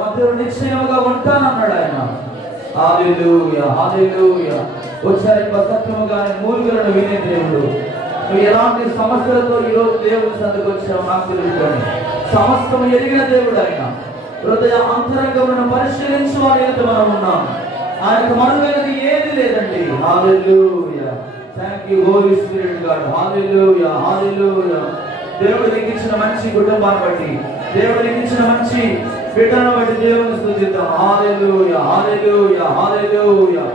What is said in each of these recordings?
మధ్యలో నిశ్చయముగా ఉంటానన్నాడు ఆయన. హల్లెలూయా, హల్లెలూయా. ఉచ్చరింప సత్యముగా మూలుగులను వినే దేవుడు. నువ్వు ఎలాంటి సమస్యలతో ఈ రోజు దేవుని సందుకు వచ్చావు నాకు తెలుసుకొని సమస్తం ఎరిగిన దేవుడు ఆయన. హృదయ అంతరంగమును పరిశీలించు వారితో మనం ఉన్నాం. ఆయనకు మరుగైనది ఏది లేదండి. Hallelujah. Thank you Holy Spirit God. Hallelujah, hallelujah. దేవుడు నీకు ఇచ్చిన మంచి కుటుంబాన్ని బట్టి, దేవుడు నీకు ఇచ్చిన మంచి బిడ్డను బట్టి దేవుని స్తుతిద్దాం. హల్లెలూయా, హల్లెలూయా, హల్లెలూయా.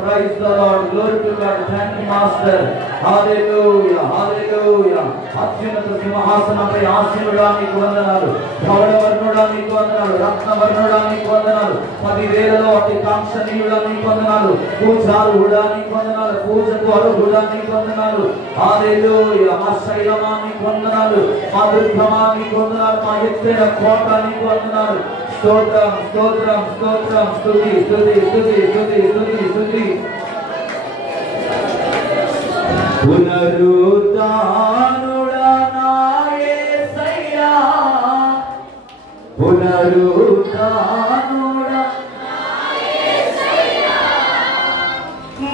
Praise the Lord, glory to God. Thank you, Master. Hallelujah, hallelujah. అత్యున్నత సింహాసనంపై ఆసీనుడా నీకు వందనాలు. ధవళ వర్ణుడా నీకు వందనాలు. రత్న వర్ణుడా నీకు వందనాలు. 10,000లో అతి కాంక్షణీయుడా నీకు వందనాలు. పూజారుడా నీకు వందనాలు. పూజకు అర్హుడా నీకు వందనాలు. హల్లెలూయా. మా శైలమా నీకు వందనాలు. మా దుర్గమా నీకు వందనాలు. మా ఎత్తైన కోట నీకు వందనాలు. స్తోత్రం, స్తోత్రం, స్తోత్రం. స్తుతి, స్తుతి, స్తుతి, స్తుతి, స్తుతి, స్తుతి. పునరుద్ధానుడా నా యేసయ్యా, పునరుద్ధానుడా నా యేసయ్యా,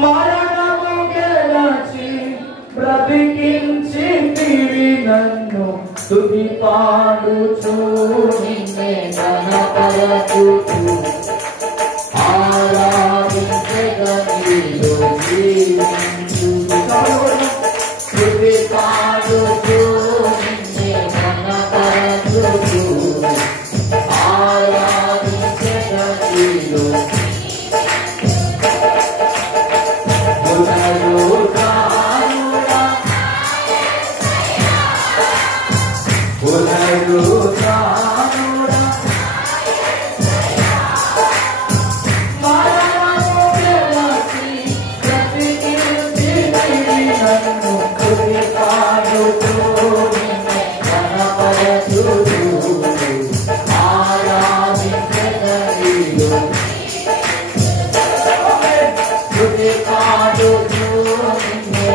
మరణము గెలచి బ్రతికించితివి నన్ను. స్తుతి పాడుచు నిన్నే ఘనపరచుచు ఆరాధించెదను జీవించు. స్తుతి పాడుచు నిన్నే ఘనపరచుచు ఆరాధించెదను. పునరుద్ధానుడా, పునరుద్ధానుడా, మరణము గెలచి బ్రతికించితివి నన్ను. స్తుతి పాడుచు నిన్నే ఘనపరచుచు ఆరాధించెదను. స్తుతి పాడుచు నిన్నే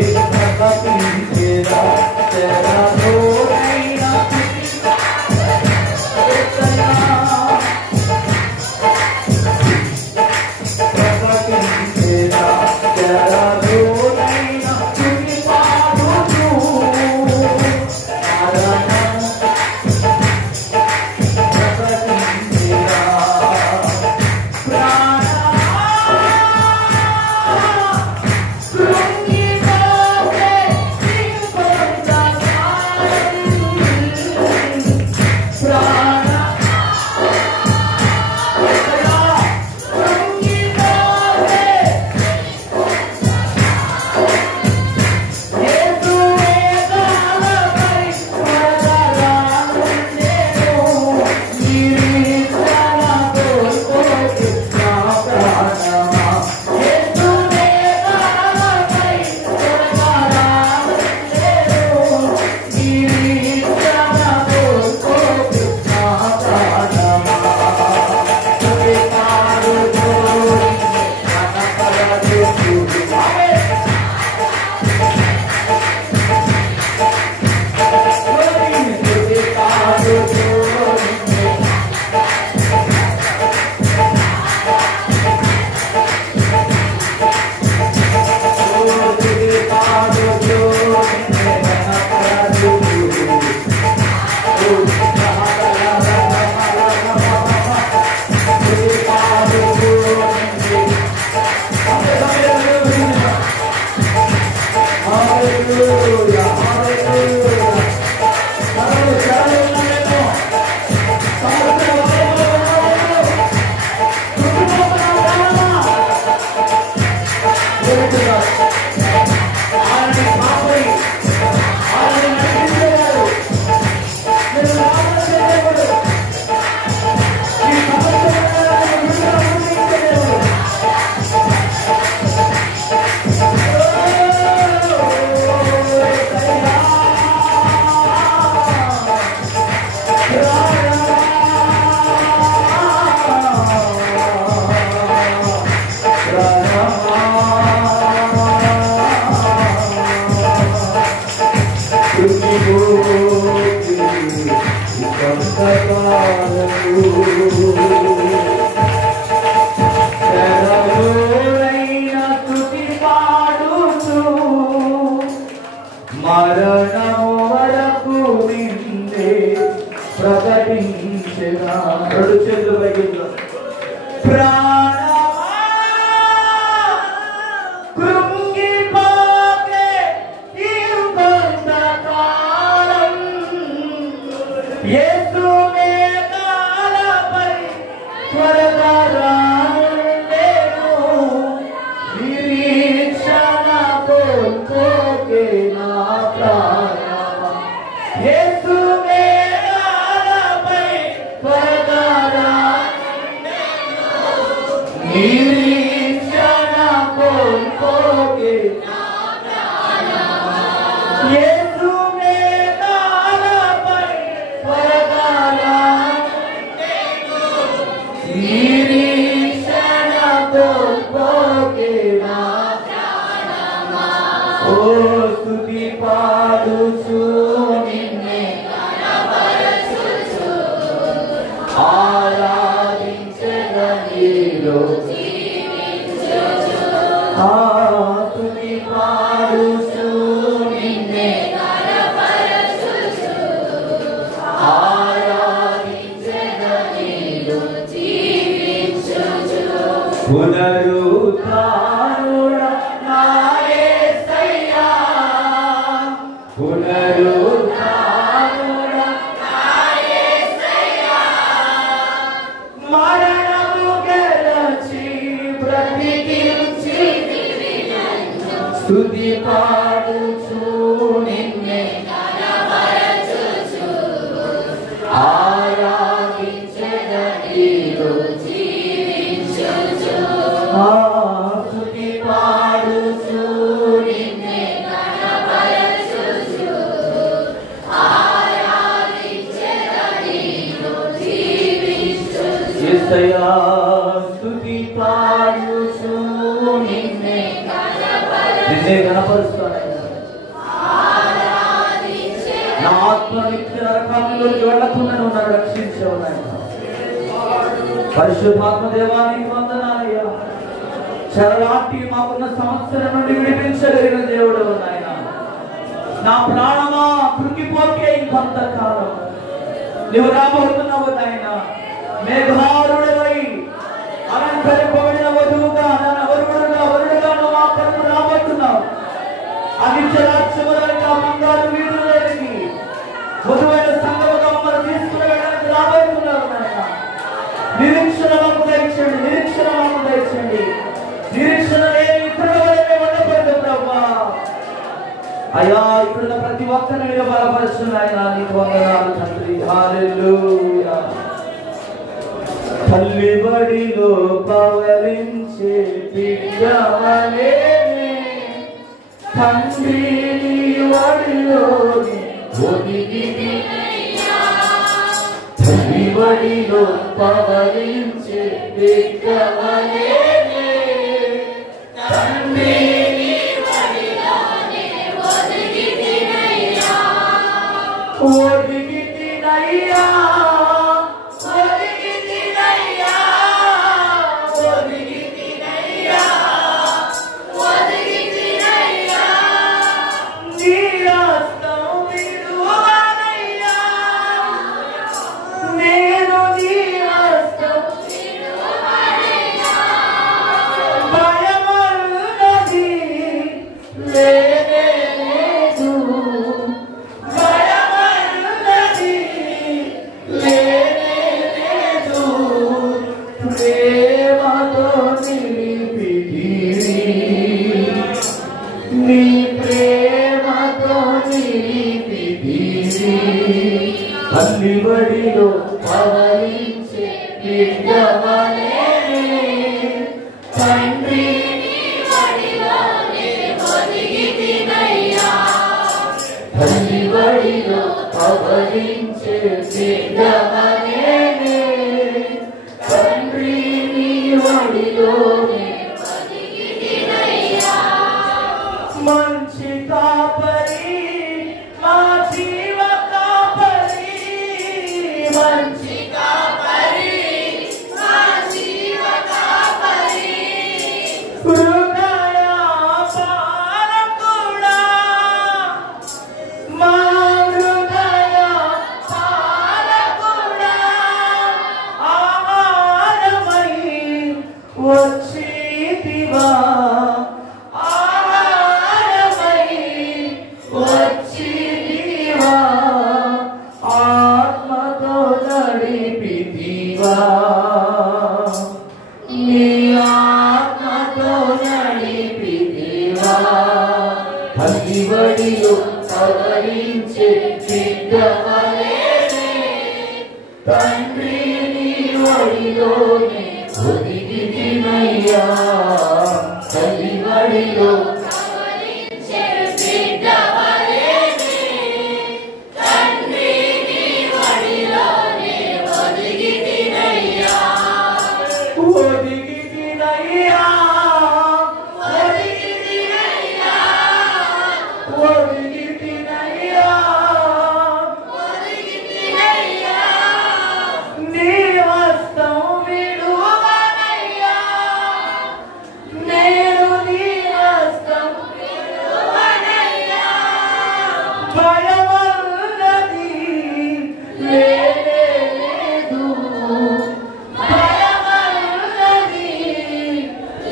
ప్రకటించేదా జగదోరైనా ప్రకటించేదా జగదోరైనా స్తుతి పాడుతూ మరణము వరకు నిందే ప్రకటించెదా. రెండు చేతులు పైకి ప్రాణమా కృంగిపోకే ఈ కొంతకాలం యేసు మేఘాలపై త్వరగా రానుండెను నిరీక్షణ కోల్పోకే నా ప్రాణమా యేసు మేఘాలపై త్వరగా రానుండెను నిరీక్షణ కోల్పోకే నా ప్రాణమా యేసు మేఘాలపై త్వరగా రానుండెను నిరీక్షణ కోల్పోకే నా ప్రాణమా. ఓ స్తుతి పాడుచు నిన్నే కనపరచుచు ఆరాధించెదనిలో జీవించుచు. ఆ స్తుతి పాడుచు నిన్నే కనపరచుచు ఆరాధించెదనిలో జీవించుచు. పునరుద్ధానుడా నా యేసయ్యా పునరుద్ధానుడా నా యేసయ్యా మరణము గెలచి బ్రతికించితివి నన్ను స్తుతి పాడుచు నిన్నే కనపరచుచు ఆరాధించెదనిలో జీవించుచు. స్తుతి పాడుచు నిన్నే కనపరచుచు ఆరాధించెదనిలో జీవించుచు. యేసయ్యా స్తుతి పాడుచు నిన్నే కనపరుస్తాను. పరిశుద్ధాత్మ దేవానికి వందనాలయ్యా. చరలాంటి మాకున్న సమస్యల నుండి విడిపించగలిగిన దేవుడు నాయన. నా ప్రాణమా కృంగిపోకే ఇంకొంతకాలం నువ్వు రాబోతున్నావు నాయన. మేఘారుడవై అలంకరింపబడిన వధువుగా వరుడుగా నువ్వు మా పనులు రాబోతున్నావు. అనిత్యరాజ్యములైన బంగారు వీధులకి వధువైన సంఘముగా మమ్మల్ని తీసుకుని వెళ్ళడానికి రాబోతున్నావు నాయన. నిరీక్షణ మాకు దయచేయండి, నిరీక్షణ మాకు దయచేయండి. నిరీక్షణ లేని ఇక్కడ ఉండకూడదు ప్రభా. అయ్యా ఇక్కడ ప్రతి ఒక్కరిని మీద బలపరచును నాయన. నీకు వందనాలు తండ్రి. హల్లెలూయా. తల్లి బడిలో పవలించే బిడ్డవలే తండ్రి నీ వడిలోని ఒదిగితినయ్యా. తల్లి బడిలో పవలించే బిడ్డవలే తండ్రి నీ వడిలోని ఒదిగితినయ్యా. ఒదిగితినయ్యా. బడిలో పవలించే బిడ్డవలే తండ్రి నీ వడిలోని ఒదిగితినయ్యా. తల్లి బడిలో పవలించే బిడ్డవలే తండ్రి నీ వడిలోని ఒదిగితినయ్యా. మంచి కాపరి మా జీవ కాపరి, మంచి కాపరి మా జీవ కాపరి, హృదయ పాలకుడా మా హృదయ పాలకుడా. ఆహారమై వచ్చితివా, ఆహారమై వచ్చితివా, ఆత్మతో నడిపితివా, నీ ఆత్మతో నడిపితివా. తల్లి బడిలో పవలించే బిడ్డవలే తండ్రి నీ వడిలోని ఒదిగితినయ్యా. తల్లి బడిలో పవలించే బిడ్డవలే తండ్రి నీ వడిలోని ఒదిగితినయ్యా. ఒదిగితినయ్యా, ఒదిగితినయ్యా, ఒదిగితినయ్యా, ఒదిగితినయ్యా. నీ హస్తం విడువనయ్యా, నేను నీ హస్తం విడువనయ్యా. భయమన్నది లేనే లేదు, భయమన్నది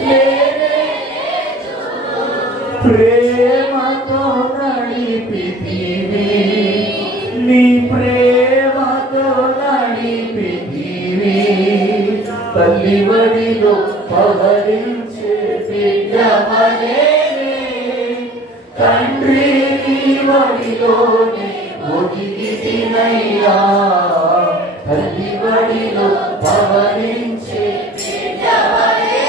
లేనే లేదు. ప్రేమతో నడిపితివి, నీ ప్రేమతో నడిపితివి. తల్లి బడిలో పవలించే బిడ్డవలే తండ్రి నీ వడిలోని ఒదిగితినయ్యా. తల్లి బడిలో పవలించే బిడ్డవలే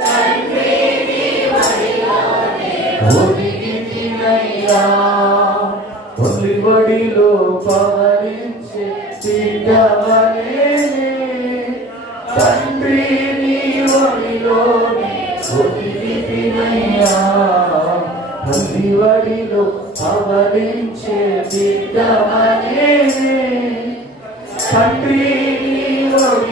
తండ్రి నీ వడిలోని ఒదిగితినయ్యా. తల్లి బడిలో పవలించే బిడ్డవలే తండ్రి నీ వడిలోని ఒదిగితినయ్యా. తల్లి బడిలో పవలించే బిడ్డవలే తండ్రి నీ వడిలోని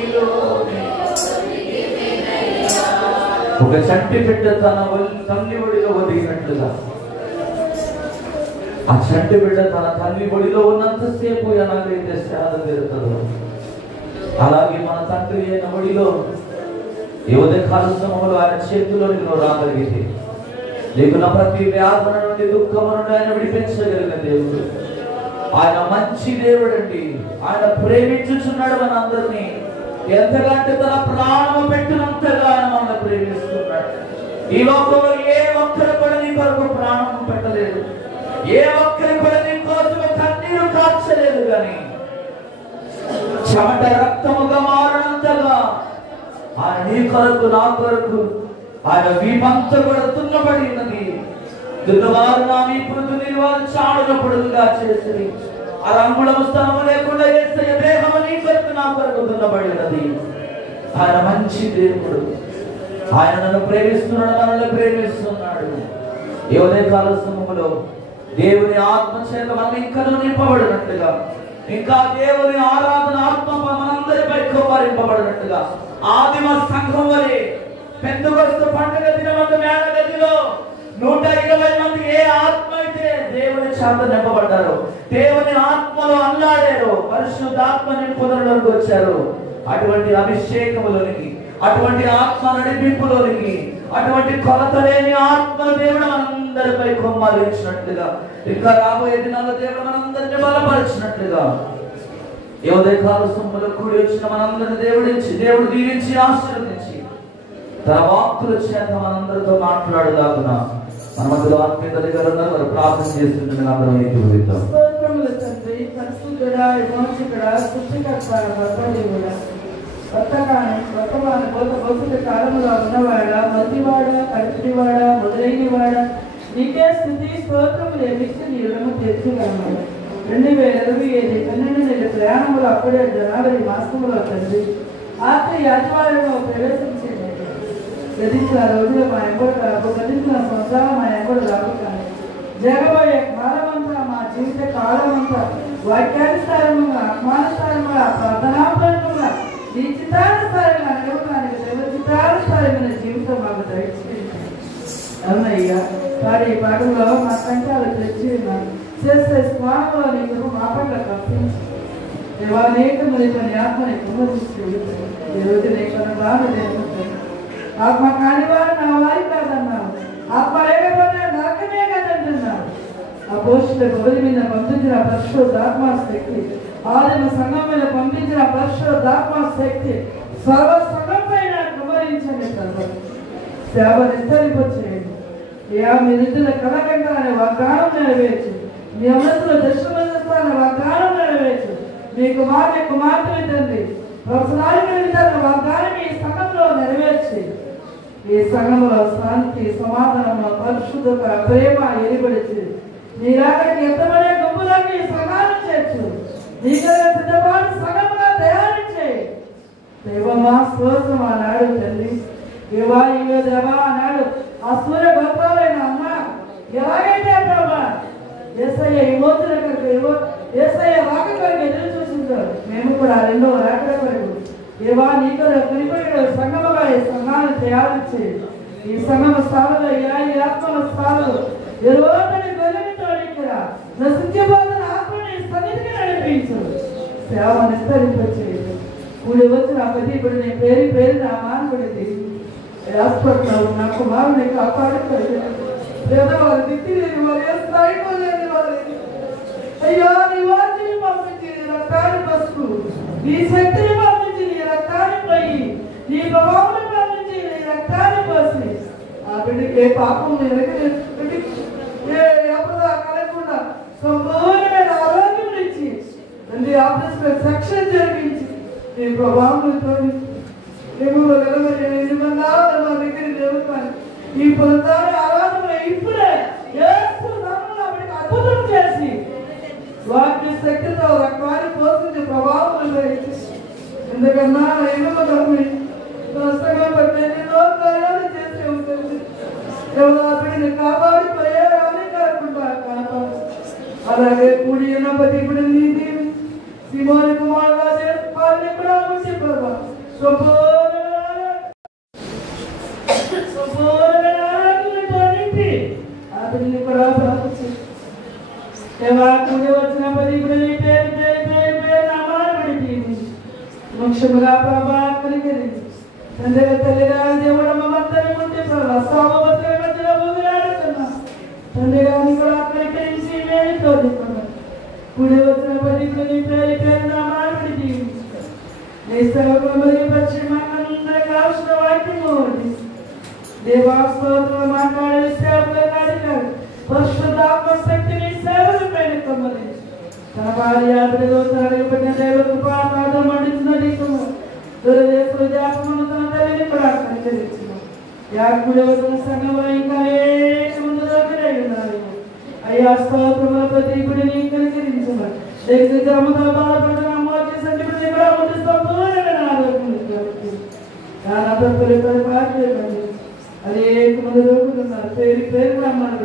చంటి బిడ్డ తన తల్లి ఒడిలో ఒదిగినట్లుగా, ఆ చంటి బిడ్డ తన తల్లి ఒడిలో ఉన్నంతసేపు ఎలాగైతే సేద తీరుతుందో, అలాగే మన తండ్రి అయిన ఒడిలో ఈ ఉదయకాల సమయంలో ఆయన చేతిలోకి నువ్వు రాగలిగితే, నీకున్న ప్రతి వ్యాధన నుండి, దుఃఖము నుండి ఆయన విడిపించగలిగిన దేవుడు. ఆయన మంచి దేవుడు అండి. ఆయన ప్రేమించుచున్నాడు మన అందరినీ. ఎంతకంటే తన ప్రాణము పెట్టినంతగా ఆయన మనల్ని ప్రేమిస్తున్నాడు. ఈ లోకంలో ఏ ఒక్కరి కూడా నీ కొరకు ప్రాణము పెట్టలేదు, ఏ ఒక్కరి కూడా నీ కోసం కన్నీరు కార్చలేదు. కానీ చెమట రక్తముగా మారినంతగా ఆయన నీ కొరకు, నా కొరకు ఆయన వీపంతా కూడా దున్నబడి ఉన్నది. దున్నవారు నా వీపును దున్ని వారు చాడున పొడుగుగా చేసి, ఆ రంగుళము స్థలము లేకుండా యేసయ్య దేహము నీ కొరకు, నా కొరకు దున్నబడి ఉన్నది. ఆయన మంచి దేవుడు. ఆయన నన్ను ప్రేమిస్తున్నాడు, మనల్ని ప్రేమిస్తున్నాడు. ఈ ఉదయకాల సమయంలో దేవుని ఆత్మ చేత మనం ఇంకా నింపబడినట్లుగా, ఇంకా దేవుని ఆరాధన ఆత్మ మనందరిపై కుమ్మరింపబడినట్టుగా, ఆదిమ సంఘం వలె పెద్దగొస్తు పండుగ దినమందు మేడ గదిలో 120 మంది ఏ ఆత్మ అయితే దేవుని చేత నింపబడ్డారో, దేవుని ఆత్మలో అల్లాడారో, పరిశుద్ధాత్మ నింపుదలలోకి వచ్చారు. అటువంటి అభిషేకములోనికి, అటువంటి ఆత్మ నడిపింపులోనికి, అటువంటి కొలత లేని ఆత్మను దేవుడు మనందరిపై కుమ్మరించినట్లుగా, ఇంకా రాబోయే దినాల్లో దేవుడు మనందరినీ బలపరిచినట్లుగా, ఈ ఉదయకాల సమయంలో కూడి వచ్చిన మనందరిని దేవుడు దీవించి ఆశీర్వదించి తన వాక్కుల చేత మనందరితో మాట్లాడుదాగున మన మధ్యలో ఆత్మీయత దగ్గర ఉన్నారు. వారు ప్రార్థన చేస్తుంటే అందరం ఏకీభవిద్దాం. కాలంలో ఉన్నవాడ, మధ్యవాడ, కడిపివాడ, మొదలైనవాడ, నీకే స్థుతి స్తోత్రములు ఏమిచ్చి నీ రుణము తీర్చగలవాడు. 2025 12 నెలల ప్రయాణములు అప్పుడే జనవరి మాసంలో తండ్రి ఆఖరి ఆదివారంలో ప్రవేశించింది. గతించిన రోజులు మా ఎంబడు గతించిన సంవత్సరాలు మా ఎంబడు రాబోతాను. జరగబోయే కాలమంతా, మా జీవిత కాలమంతా వాక్యానుసారముగా, ఆత్మానుసారముగా, ప్రార్థనాపరంగా, నీ చిత్తానుసారంగా నడవడానికి చిత్తానుసారమైన జీవితం మాకు దయచేయండి. అవునయ్యా, వారి ఈ పాటలో మా కంఠాలు తెచ్చి చేసే స్వామిలో నీకు మా పట్ల కప్పించి అనేక మంది ఆత్మని కుమరించి ఈ రోజు నీకు ఆత్మ కానివారు నా వారి కాదన్నావు, ఆత్మ లేకపోతే నరకమే కదంటున్నావు. ఆ పోషకుల గొడవల మీద పంపించిన పరిశుద్ధాత్మ శక్తి, ఆదిమ సంఘం మీద పంపించిన పరిశుద్ధాత్మ శక్తి సర్వ సంఘం పైన కుమరించండి. సేవ నిస్తరింపచేయండి. మీ నిధుల కలకంట అనే వాగ్దానం నెరవేర్చు. మీ అమృతులు దర్శనస్థాన వాగ్దానం నెరవేర్చు. మీ కుమార్తె తండ్రి ప్రొఫెషనల్ వాగ్దానం ఈ సంఘంలో నెరవేర్చి, ఈ సంఘంలో శాంతి, సమాధానం, పరిశుద్ధత, ప్రేమ ఎరిబడిచి మీరాగకి ఎంతమంది గుంపులకి సంఘాలు చేర్చు. నీకు సిద్ధపాటు సంఘంగా తయారు చేయి. దేవమా స్తోత్రం అన్నాడు తండ్రి. దేవా ఇవో దేవా అన్నాడు ఆ సూర్య గోత్రాలైన అమ్మ. ఎలాగైతే ప్రభా యేసయ్య విమోచన కొరకు, యేసయ్య రాక కొరకు ఎదురు చూసింటారు, మేము కూడా రెండో రాకడ కొరకు దేవా నీకు కనిపడి సంఘముగా ఈ సంఘాన్ని తయారు చేయి. ఈ సంఘం స్థానంలో ఈ ఆత్మల స్థానంలో ఎరువని గొలిమితోడిరా నశించబోతున్న ఆత్మని సన్నిధికి నడిపించు. సేవ నిస్తరింపచేయదు. కూడి వచ్చిన ప్రతి ఇప్పుడు నీ పేరు నా మానవుడిది హాస్పిటల్లో ఉన్న కుమారుని కాపాడుకోలేదు. లేదా వారి దిక్కు లేని వారు ఏ స్థాయిలో లేని వారు అయ్యా నీ వారిని పంపించి నీ రక్తాన్ని పసుపు, నీ శక్తిని పంపించి నీ రక్తాన్ని పోయి, నీ ప్రభావం పంపించి నీ రక్తాన్ని పోసి ఆ బిడ్డకి ఏ పాపం ఏ అపద కలగకుండా సంపూర్ణమైన ఆరోగ్యం ఇచ్చి తండ్రి ఆపరేషన్ సక్సెస్ జరిగించి నీ ప్రభావంతో ఈ పొందాలి ఆరాధన ఇప్పుడే అద్భుతం చేసి వాటి శక్తితో రక్తాన్ని పోతుంది ప్రభావం. ఎందుకన్నా ఎన్నో చేసే ఉంటుంది. కాపాడిపోయేవాళ్ళని కాకుండా కాపాడు. అలాగే కూడి ఉన్న ప్రతి ఇప్పుడు నీది సిమోని కుమారుగా చేసుకోవాలని కూడా వచ్చి ప్రభావ ప్రార్థించు. దేవా కూడి వచ్చిన పది పేరు నామాలు దీవించు. మోక్షముగా ప్రభా కనికరించు. తండ్రి తల్లిగా దేవుడు మమ్మల్ని ఉంటే సామభద్ర మధ్యలో వదిలాడుతున్నా తండ్రి గారిని కూడా కనికరించి మేము తోడుకున్నాం. కూడి వచ్చిన పది పేరు నామాలు దీవించు. పశ్చిమందరూ కావాల్సిన వాక్యము దేవాస్తోత్రం మాట్లాడే సేవలు అడిగాడు. పరిశుద్ధాత్మ శక్తిని సేవలు పైన కమ్మలించు. తన భార్య అడగబడిన దేవుడు ప్రార్థన మండుతున్నది దురదేశ జాపమును తన తల్లిని కూడా కనికరించిన యాకుడు సంఘంలో ఇంకా అనేక మంది దగ్గరే ఉన్నారు. అయ్యా స్తోత్రముల ప్రతి గుడిని కనికరించమని గ్రామంతో బాధపడిన అమ్మకి సంజీవుని కూడా ముందు సంపూర్ణమైన ఆరోగ్యం చాలా తప్పులు బాధ్యత అనేక మంది రోగులు ఉన్నారు. పేరు పేరు అమ్మాలి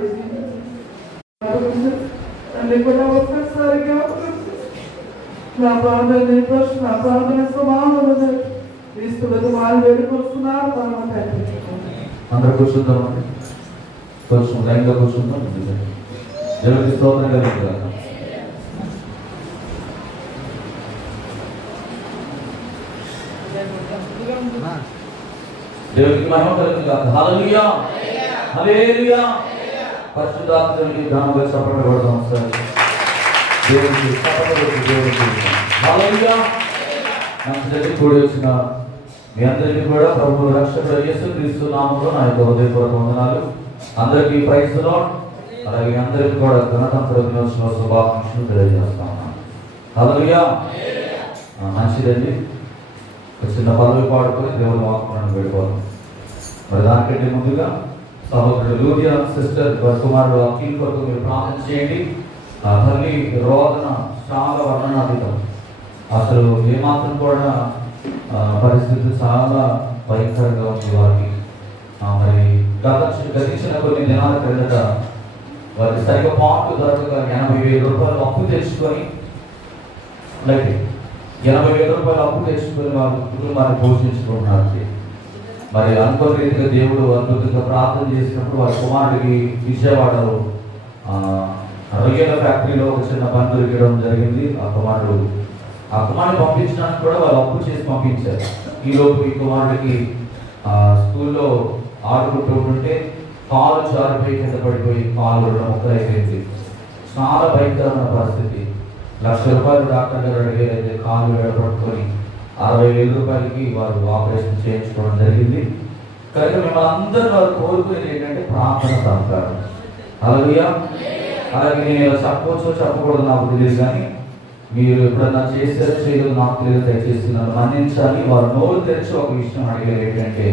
తండ్రి కూడా ఒక్కసారి నా ప్రాంతాన్ని నా ప్రాంతాన్ని సమానం క్రీస్తులకు వాళ్ళు వేడుకొస్తున్నారు. అందరూ కూర్చుందామండి. కొంచెం లైన్గా కూర్చుందాం. దేవుడికి స్తోత్రం కలుగుతుంది. దేవుడికి మహిమ కలుగుతుంది. హల్లెలూయా హల్లెలూయా. పరిశుద్ధాత్మకి ఘనముగా చప్పట్లు కొడదాం సార్. దేవుడికి చప్పట్లు కొట్టి దేవుడికి హల్లెలూయా. నాకు దగ్గర కూడి వచ్చిన మీ అందరికీ కూడా ప్రభువు రక్షకుడు యేసుక్రీస్తు నామములో నా యొక్క హృదయపూర్వక వందనాలు. అందరికీ ప్రైజ్ లార్డ్. అలాగే అందరికీ కూడా గణతంత్ర దినోత్సవ శుభాకాంక్షలు తెలియజేస్తా ఉన్నాను. హల్లెలూయా. మంచిదండి. ఒక చిన్న పదవి పాడుకొని దేవుని వాక్యాన్ని పెట్టుకోవాలి. మరి దానికంటే ముందుగా సహోదరుడు లూదియా సిస్టర్ కుమారుడు అఖిల్ కొరకు మీరు ప్రార్థన చేయండి. తల్లి రోదన చాలా వర్ణనాతీతం. అసలు ఏమాత్రం కూడా పరిస్థితి చాలా భయంకరంగా ఉంది వారికి. మరి గతించిన కొన్ని దినాల క్రిందట వారికి సరిగ్గా పాటు దొరకక 80,000 రూపాయలు అప్పు తెచ్చుకొని 80,000 రూపాయలు అప్పు తెచ్చుకొని వారి కుటుంబాన్ని పోషించుకుంటున్నారు. మరి అనుకోని రీతిగా దేవుడు అద్భుతంగా ప్రార్థన చేసినప్పుడు వారి కుమారుడికి విజయవాడలో రొయ్యల ఫ్యాక్టరీలో ఒక చిన్న పని దొరికడం జరిగింది. ఆ కుమారుడిని పంపించడానికి కూడా వాళ్ళు అప్పు చేసి పంపించారు. ఈలోపు ఈ కుమారుడికి స్కూల్లో ఆడుకుంటూ ఉంటే కాలు జారిపోయి కింద పడిపోయి కాలు ముక్కలైపోయింది. చాలా భయంకరమైన పరిస్థితి. 1,00,000 రూపాయలు డాక్టర్ గారు అడిగారైతే కాలు పట్టుకొని 60,000 రూపాయలకి వారు ఆపరేషన్ చేయించుకోవడం జరిగింది. కనుక మిమ్మల్ని అందరూ వారు కోరుకునేది ఏంటంటే ప్రార్థన సహకారం. హల్లెలూయా. అలాగే నేను ఇలా చెప్పవచ్చో చెప్పకూడదు నాకు తెలియదు, కానీ మీరు ఎప్పుడన్నా చేశారో చేయలేదు నాకు తెలియదు. దయచేసి నన్ను మన్నించాలి. వారు నోరు తెరిచి ఒక విషయం అడిగారు ఏంటంటే,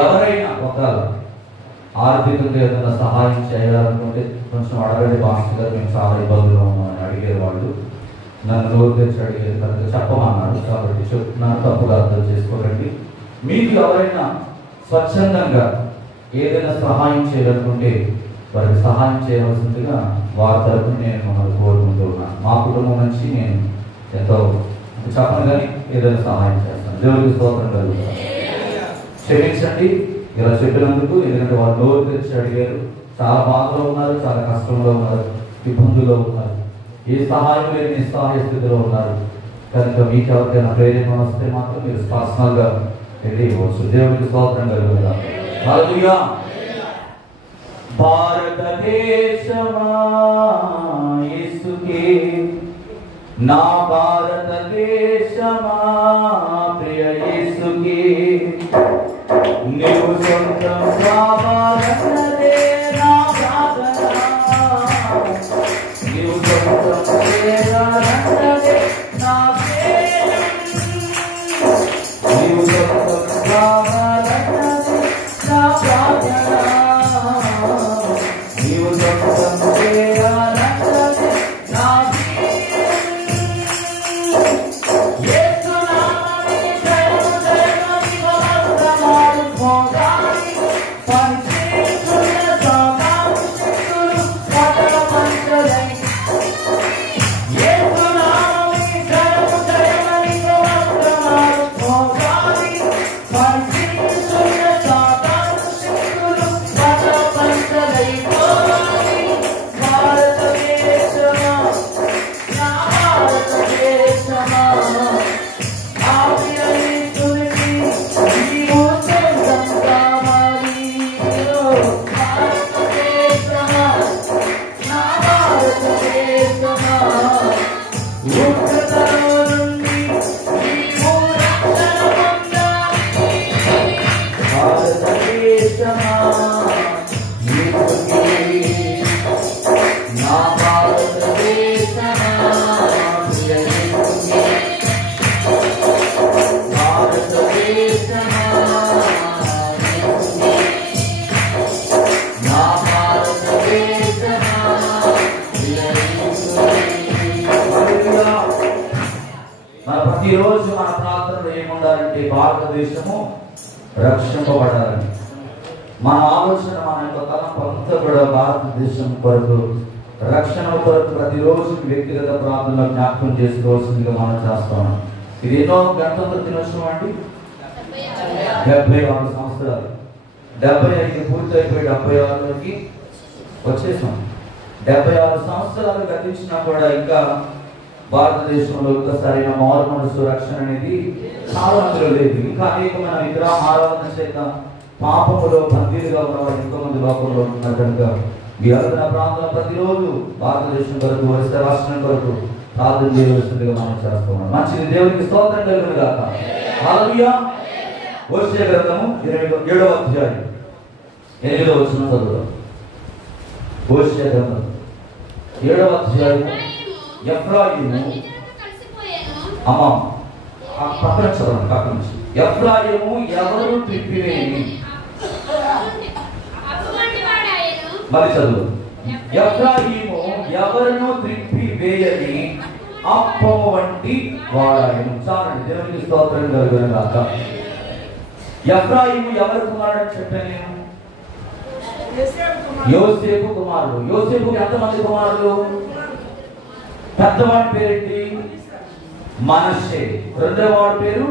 ఎవరైనా ఒక ఆర్థికంగా ఏదైనా సహాయం చేయాలనుకుంటే కొంచెం అడగండి మాస్టర్ గారు, మేము చాలా ఇబ్బందులు ఉన్నామని అడిగేది. వాళ్ళు నన్ను నోరు తెరిచి అడిగేది కనుక చెప్పమన్నారు. కాబట్టి చెప్తున్నాను, తప్పుగా అర్థం చేసుకోకండి. మీకు ఎవరైనా స్వచ్ఛందంగా ఏదైనా సహాయం చేయాలనుకుంటే వారికి సహాయం చేయవలసిందిగా వారి తరఫున నేను మమ్మల్ని కోరుకుంటూ ఉన్నాను. మా కుటుంబం నుంచి నేను ఎంతో చెప్పను కానీ ఏదైనా సహాయం చేస్తాను. దేవుడికి స్తోత్రం కలుగుతాను. క్షమించండి ఇలా చెప్పినందుకు. ఎందుకంటే వాళ్ళు నోరు తెరిచి అడిగారు. చాలా బాధలో ఉన్నారు, చాలా కష్టంలో ఉన్నారు, ఇబ్బందుల్లో ఉన్నారు, ఏ సహాయం లేని నిస్సహాయ స్థితిలో ఉన్నారు. కనుక మీకు ఎవరికైనా ప్రేరణ వస్తే మాత్రం మీరు పర్సనల్గా వెళ్ళి ఇవ్వచ్చు. దేవుడికి స్తోత్రం కలుగుతాం. హల్లెలూయా. భారతదేశమా యేసుకే, నా భారతదేశమా ప్రియ యేసుకే, నీవు సొంతం కావాలన్నదే నా ప్రార్థన, నీవు సొంతం చేయాలన్నదే నా ధ్యేయం, నీవు సొంతం కావాలన్నదే నా ప్రార్థన, నీవు సొంతం చేయాలన్నదే నా ధ్యేయం. ప్రతిరోజు మన ప్రార్థనలో ఏముండాలంటే భారతదేశము రక్షింపబడాలని. మన ఆలోచన, మన యొక్క తలంపు అంతా కూడా భారతదేశం కొరకు, రక్షణ కొరకు ప్రతిరోజు వ్యక్తిగత ప్రార్థనలో జ్ఞాపకం చేసుకోవాల్సిందిగా మనం చేస్తాం. ఇది ఎన్నో గణతంత్ర దినోత్సవం అండి. 76 సంవత్సరాలు. 75 పూర్తయిపోయి 76లోకి వచ్చేసాం. 76 సంవత్సరాలు గతించినా కూడా ఇంకా భారతదేశంలో సరైన మారు మనసు రక్షణ అనేది చాలా మందిలో లేదు. ఇంకా అనేకమైన విగ్రహ ఆరాధన చేత పాపములో బందీలుగా ఉన్న వాళ్ళు ఎంతో మంది లోకంలో ఉన్నారు. కనుక ఈ అర్థన ప్రాంతంలో ప్రతిరోజు భారతదేశం కొరకు, వరుస రాష్ట్రం కొరకు ప్రార్థన చేయవలసిందిగా మనం చేస్తున్నాం. మంచిది, దేవునికి స్తోత్రం కలుగును గాక. హల్లెలూయా. హోషేయ గ్రంథము 27వ అధ్యాయం 8వ వచనం చదువుదాం. హోషేయ గ్రంథం 7వ అధ్యాయం. ఎఫ్రాయిము అమ్మా పక్కన చదవండి, పక్కన నుంచి. ఎఫ్రాయిము ఎవరు త్రిప్పివేయని, మరి చదువు. ఎఫ్రాయిము ఎవరును త్రిప్పివేయని అప్పము వంటి వాడాయను. చాలండి, దేవునికి స్తోత్రం కలుగును గాక. ఎఫ్రాయిము ఎవరు కుమారుడు చెప్పాను నేను? యోసేపు కుమారుడు. యోసేపుకి ఎంతమంది కుమారుడు? పెద్దవాడి పేరేంటి? మనష్షే. రెండోవాడి పేరు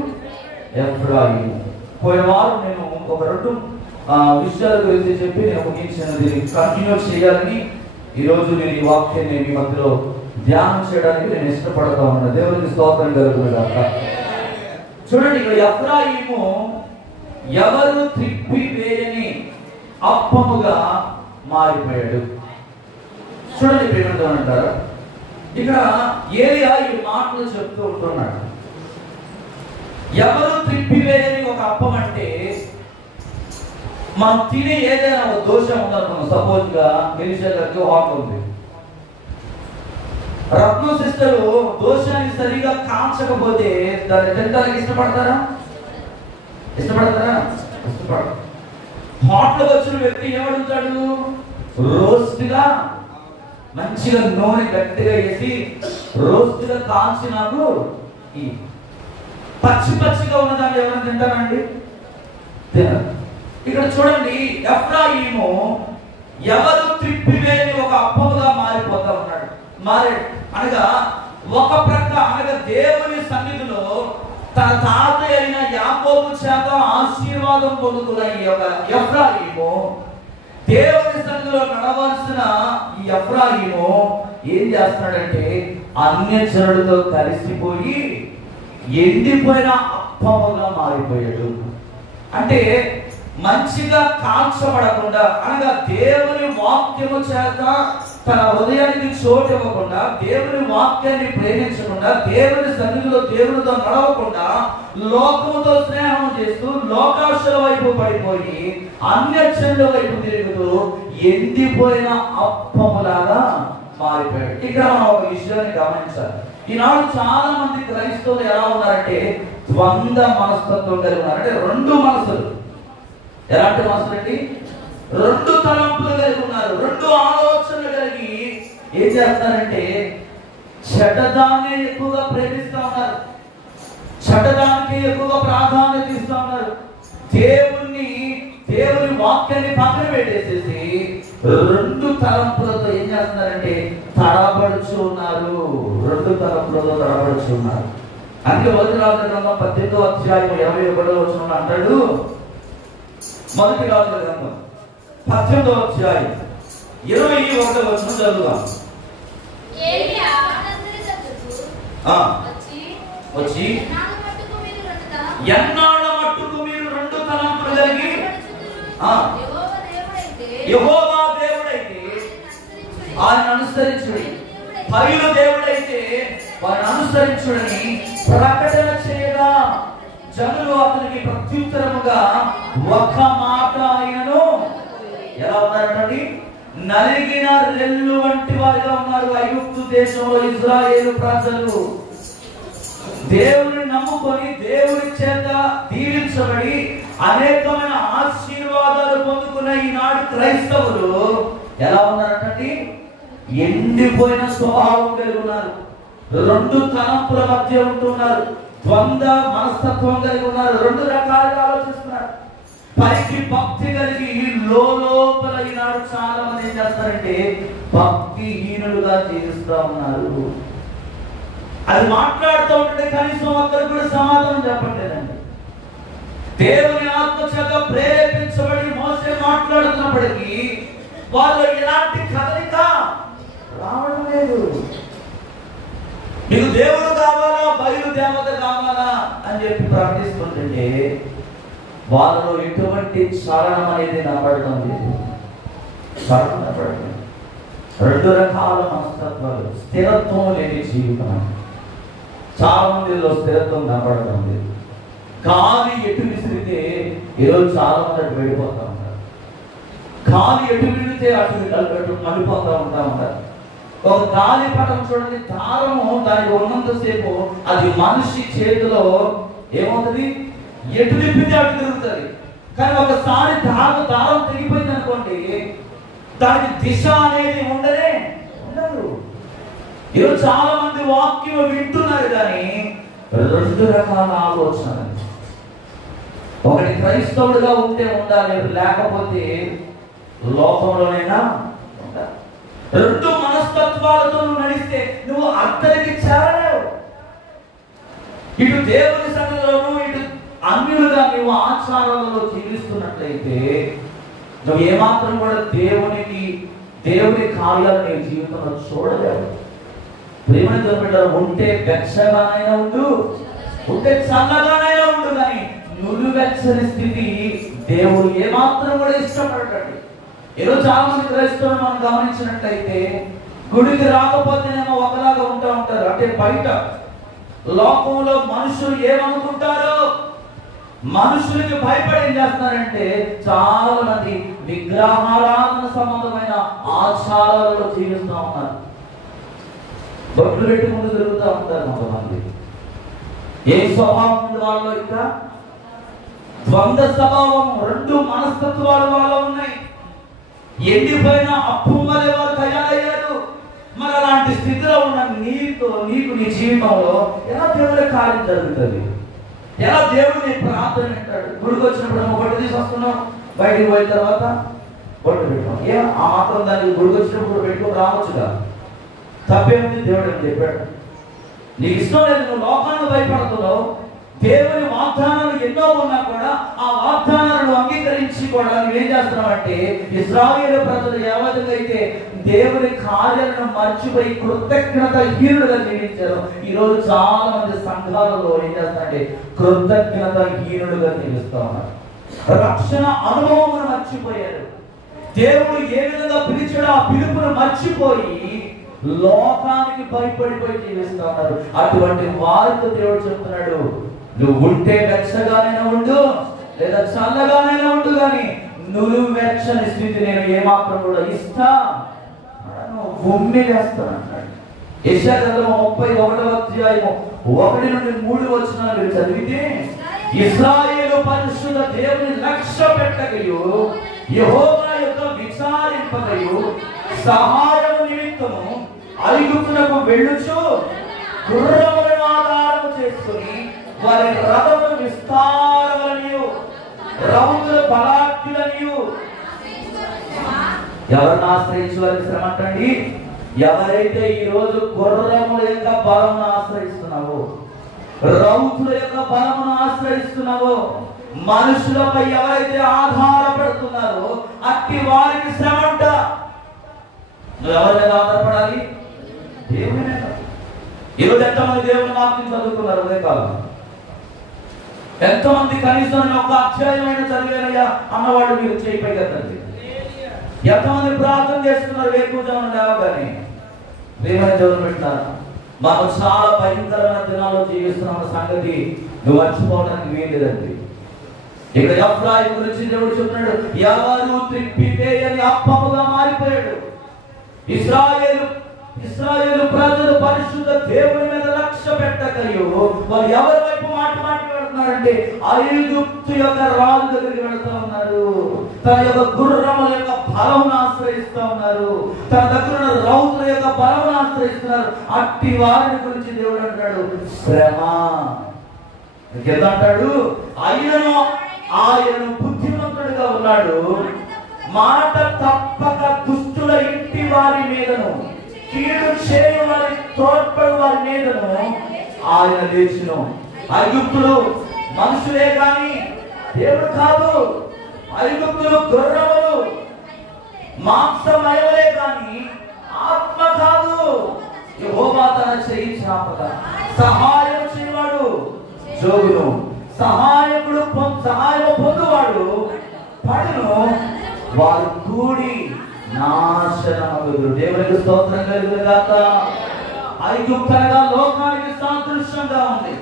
ఎఫ్రాయిము. పోయిన వారం నేను ఒక 2 విషయాల గురించి చెప్పి నేను ముగించాను. దీన్ని కంటిన్యూ చేయాలని ఈరోజు నేను ఈ వాక్యాన్ని మీ మధ్యలో ధ్యానం చేయడానికి నేను ఇష్టపడతా ఉన్నాను. దేవునికి స్తోత్రం కలుగును గాక. చూడండి, ఇక్కడ ఎఫ్రాయిము ఎవరు త్రిప్పివేయని అప్పముగా మారిపోయాడు. చూడండి ప్రేమంటారా, ఇక్కడ ఏలియా ఈ మాటలు చెప్తూ ఉంటున్నాడు. ఎవరు త్రిప్పివేయని ఒక అప్పం అంటే, మనం తినే ఏదైనా ఒక దోషం ఉందనుకున్నాం. సపోజ్ గా ఎలిషా గారికి హోటల్ ఉంది. రత్న సిస్టరు దోషాన్ని సరిగా కాల్చకపోతే దాన్ని తినడానికి ఇష్టపడతారా? ఇష్టపడతారా? ఇష్టపడతారు. హోటల్ వచ్చిన వ్యక్తి ఏమడుగుతాడు? రోస్ట్ గా మంచిగా నూనె గట్టిగా వేసి రోస్ట్ గా కాల్చి నాకు ఈ పచ్చి పచ్చిగా ఉన్నదాన్ని ఎవరైనా తింటారండి? తినరు. ఇక్కడ చూడండి, ఎఫ్రాయిము ఎవరు త్రిప్పివేయని ఒక అప్పముగా మారిపోతా ఉన్నాడు. అనగా ఒక ప్రక్క, అనగా దేవుని సన్నిధిలో తన తాత అయిన యాకోబు చేత ఆశీర్వాదం పొందుతున్న ఈ యొక్క ఎఫ్రాయిము, దేవుని సన్నిధిలో నడవాల్సిన ఈ ఎఫ్రాయిము ఏం చేస్తున్నాడంటే అన్యజనులతో కలిసిపోయి ఎండిపోయిన అప్పముగా మారిపోయాడు. అంటే మంచిగా కాల్చబడకుండా, అనగా దేవుని వాక్యము చేత తన హృదయానికి చోటు ఇవ్వకుండా, దేవుని వాక్యాన్ని ప్రేమించకుండా, దేవుని సన్నిధిలో దేవునితో నడవకుండా, లోకముతో స్నేహం చేస్తూ లోకాశల వైపు పడిపోయి అన్యజనుల వైపు తిరుగుతూ ఎండిపోయిన అప్పములాగా మారిపోయాడు. ఇక్కడ మనం ఒక విషయాన్ని గమనించాలి. ఈనాడు చాలా మంది క్రైస్తవులు ఎలా ఉన్నారంటే ద్వంద్వ మనస్తత్వం కలిగి ఉన్నారు. అంటే 2 మనసులు. ఎలాంటి మనసులు అండి? 2 తలంపులు కలిగి ఉన్నారు. 2 ఆలోచనలు కలిగి ఏం చేస్తారంటే చెడ్డదాన్ని ఎక్కువగా ప్రేమిస్తూ ఉన్నారు, చెడ్డదానికి ఎక్కువగా ప్రాధాన్యత ఇస్తూ ఉన్నారు. దేవుని వాక్యాన్ని పక్కన పెట్టేసేసి 2 తలంపులతో ఏం చేస్తున్నారంటే తడబడుచు ఉన్నారు. 2 తలంపులతో తడబడుచు ఉన్నారు. అందుకే మొదటి రాజుల గ్రంథం 18వ అధ్యాయం 21వ వచనంలో అంటాడు. మొదటి రాజుల గ్రంథం 18వ అధ్యాయం 21వ వచనం చదువుదాం. వచ్చి ఎన్నాళ్ళ మట్టుకు మీరు 2 తలంపులు కలిగి యెహోవా దేవుడైతే ఆయన అనుసరించుడి, పైలు దేవుడైతే వారిని అనుసరించుడని ప్రకటన చేయగా జనులు అతనికి ప్రత్యుత్తరముగా ఒక మాట ఆయనను ఎలా ఉన్నారండి? నలిగిన రెల్లు వంటి వారిగా ఉన్నారు. ఐగుప్తు దేశంలో ఇశ్రాయేలు ప్రజలు దేవుని నమ్ముకొని దేవుని చేత దీవించబడి అనేకమైన ఆశీర్వాదాలు పొందుకున్న ఈనాడు క్రైస్తవులు ఎలా ఉన్నారంటే ఎండిపోయిన స్వభావం కలిగి ఉన్నారు. 2 తలంపుల మధ్య ఉంటున్నారు. ద్వంద్వ మనస్తత్వం కలిగి ఉన్నారు, రెండు రకాలుగా ఆలోచిస్తున్నారు. పైకి భక్తి కలిగి లోపల ఈనాడు చాలా మంది ఏం చేస్తారంటే భక్తిహీనులుగా జీవిస్తూ ఉన్నారు. అది మాట్లాడుతూ ఉంటే కనీసం ఒక్కరు కూడా సమాధానం చెప్పట్లేదండి. దేవుని ఆత్మచేత ప్రేరేపించబడి మోసే మాట్లాడుతున్నప్పటికీ వాళ్ళు ఎలాంటి కదలిక రావడం లేదు. నీకు దేవుడు కావాలా, బయలు దేవత కావాలా అని చెప్పి ప్రకటిస్తుంటే వాళ్ళలో ఎటువంటి చలనం అనేది కనబడటం లేదు. చలనం కనబడటం. రెండు రకాల మనస్తత్వాలు, స్థిరత్వం లేని జీవితం. చాలా మందిలో స్థిరత్వం కనబడటం లేదు. గాలి ఎటు విసిరితే ఈరోజు చాలా మంది అటు వెళ్ళిపోతూ ఉంటారు. గాలి ఎటు విడితే అటు మళ్ళీపోతూ ఉంటారు. ఒక గాలి పటం చూడండి, దారము దానికి ఉన్నంతసేపు అది మనిషి చేతిలో ఏమవుతుంది, ఎటు తిప్పితే అటు తిరుగుతుంది. కానీ ఒకసారి దారం తెగిపోయింది అనుకోండి, దానికి దిశ అనేది ఉండదు. ఈరోజు చాలా మంది వాక్యం వింటున్నారు కానీ రెండు రకాల ఆలోచన. ఒకటి క్రైస్తవుడిగా ఉంటే ఉండాలి, లేకపోతే లోకంలోనైనా ఉండాలి. రెండు మనస్తత్వాలతో నువ్వు నడిస్తే నువ్వు అద్దరికి చేరలేవు. ఇటు దేవుని సన్నిధిలోనూ ఇటు అన్యులుగా నువ్వు ఆచారాలలో జీవిస్తున్నట్లయితే నువ్వు ఏమాత్రం కూడా దేవుని కార్యాలు నీ జీవితంలో చూడలేవు. ప్రేమని దొరికిన ఉంటే వెచ్చగానైనా ఉండు, ఉంటే చల్లగానైనా ఉండు, కానీ నులువెచ్చని స్థితి దేవుడు ఏమాత్రం కూడా ఇష్టపడటండి. ఈరోజు చాలా మంది క్రైస్తవులు మనం గమనించినట్లయితే గుడికి రాకపోతేనేమో ఒకలాగా ఉంటారు. అంటే బయట లోకంలో మనుషులు ఏమనుకుంటారో మనుషులకి భయపడి ఏం చేస్తున్నారంటే చాలా మంది విగ్రహారాధన సంబంధమైన ఆచారాలలో జీవిస్తూ ఉన్నారు. బొట్లు పెట్టి ముందు తిరుగుతూ ఉంటారు కొంతమంది. ఏ స్వభావం ఉంది వాళ్ళలో? ఇంకా ద్వంద్వ స్వభావం, రెండు మనస్తత్వాలు వాళ్ళలో ఉన్నాయి. ఎండిపోయిన అప్పు వలె వారు తయారయ్యారు. మరి అలాంటి స్థితిలో ఉన్న నీకు నీ జీవితంలో ఎలా దేవుడి కార్యం జరుగుతుంది? ఎలా దేవుడిని ప్రార్థన వింటాడు? గుడికి వచ్చినప్పుడు బొట్టు తీసి వస్తున్నాం, బయటికి పోయిన తర్వాత బొట్టు పెట్టాం. ఆ మాత్రం దానికి గుడికి వచ్చినప్పుడు పెట్టుకుని రావచ్చుగా, తప్పేముంది? దేవుడు అని చెప్పాడు. నీకు ఇష్టం లేదు, నువ్వు లోకానికి భయపడుతున్నావు. దేవుని వాగ్దానాలు ఎన్నో ఉన్నా కూడా ఆ వాగ్దానాలను అంగీకరించి కూడా నువ్వేం చేస్తున్నావంటే ఇశ్రాయేలు ప్రజలు ఏ విధంగా అయితే దేవుని కార్యాలను మర్చిపోయి కృతజ్ఞత హీనులుగా జీవించారు. ఈరోజు చాలా మంది సంఘాలలో ఏం చేస్తారంటే కృతజ్ఞత హీనులుగా జీవిస్తూ ఉన్నారు. రక్షణ అనుభవం మర్చిపోయారు. దేవుడు ఏ విధంగా పిలిచాడో ఆ పిలుపును మర్చిపోయి లోకానికి భయపడిపోయి జీవిస్తూ ఉన్నారు. అటువంటి వారితో దేవుడు చెప్తున్నాడు, నువ్వు ఉంటే వెచ్చగానైనా ఉండు, లేదా చల్లగానైనా ఉండు, కానీ నువ్వు వెచ్చని స్థితి నేను ఏమాత్రం కూడా ఉమ్మిలేస్తానన్నాడు. యెషయా గ్రంథం 31వ అధ్యాయము 1 నుండి 3 వచనాలు మీరు చదివితే, ఇశ్రాయేలు పరిశుద్ధ దేవుని లక్ష్య పెట్టకయు యెహోవా యొక్క విచారింపకయు సహాయము నిమిత్తము ఐగుప్తునకు వెళ్ళుచు గుర్రములను ఆధారము చేసుకుని వారి రథములు విస్తారములనియు రౌతుల బలాఢ్యులనియు. ఎవరిని ఆశ్రయించవలసి శ్రమ అంటండి? ఎవరైతే ఈ రోజు గుర్రముల యొక్క బలమును ఆశ్రయిస్తున్నావో, రౌతుల యొక్క బలమును ఆశ్రయిస్తున్నావో, మనుషులపై ఎవరైతే ఆధారపడుతున్నారో అట్టి వారికి శ్రమ అంట. నువ్వు ఎవరి మీద ఆధారపడాలి? దేవుని మీద. ఈరోజు ఎంతమంది దేవుని వాక్యం చదువుతున్నారు? అదే కాదు, ఎంతమంది కనీసం ఒక అధ్యాయమైన చదివేనయ్యా అన్నవాడు మీరు చేయిపోయి కదండి. ఎంతమంది ప్రార్థన చేస్తున్నారు వేకువజామున లేవగానే? దేవుని చదువు పెట్టినారు. మనం చాలా భయంకరమైన దినాల్లో జీవిస్తున్న సంగతి నువ్వు మర్చిపోవడానికి వీలేదండి. ఇక్కడ ఎఫ్రాయిము గురించి దేవుడు చెప్తున్నాడు, ఎవరు త్రిప్పితే అని అప్పముగా మారిపోయాడు. ఇశ్రాయేలు ప్రజలు పరిశుద్ధ దేవుని మీద లక్ష్య పెట్టకయో వాళ్ళు ఎవరి వైపు మాట్లాడుతున్నారంటే ఐగుప్తు యొక్క రాజు దగ్గరికి వెళ్తా ఉన్నారు. తన యొక్క గుర్రముల యొక్క బలమును ఆశ్రయిస్తూ ఉన్నారు. తన దగ్గర ఉన్న రౌతుల యొక్క బలమును ఆశ్రయిస్తున్నారు. అట్టి వారిని గురించి దేవుడు అంటున్నాడు, శ్రమ అంటాడు, ఆయనను బుద్ధిమంతుడిగా ఉన్నాడు, మాట తప్పక దుష్టుల ఇంటి వారి మీదను కీడు చేయు వారి తోడ్పడు వారి మీదను ఆయన లేచును. ఐగుప్తులు మనుషులే కాని దేవుడు కాదు, ఐగుప్తులు గుర్రములు మాంసమయములే కాని ఆత్మ కాదు. యెహోవా తన చెయ్యి చాపగా సహాయం చేయవాడు జోగును, సహాయం పొందువాడు పడును, వారు కూడి నాశనమగుదురు. దేవునికి స్తోత్రం కలుగునుగాక. ఐగుప్తు అనగా లోకానికి సాదృశ్యంగా ఉంది.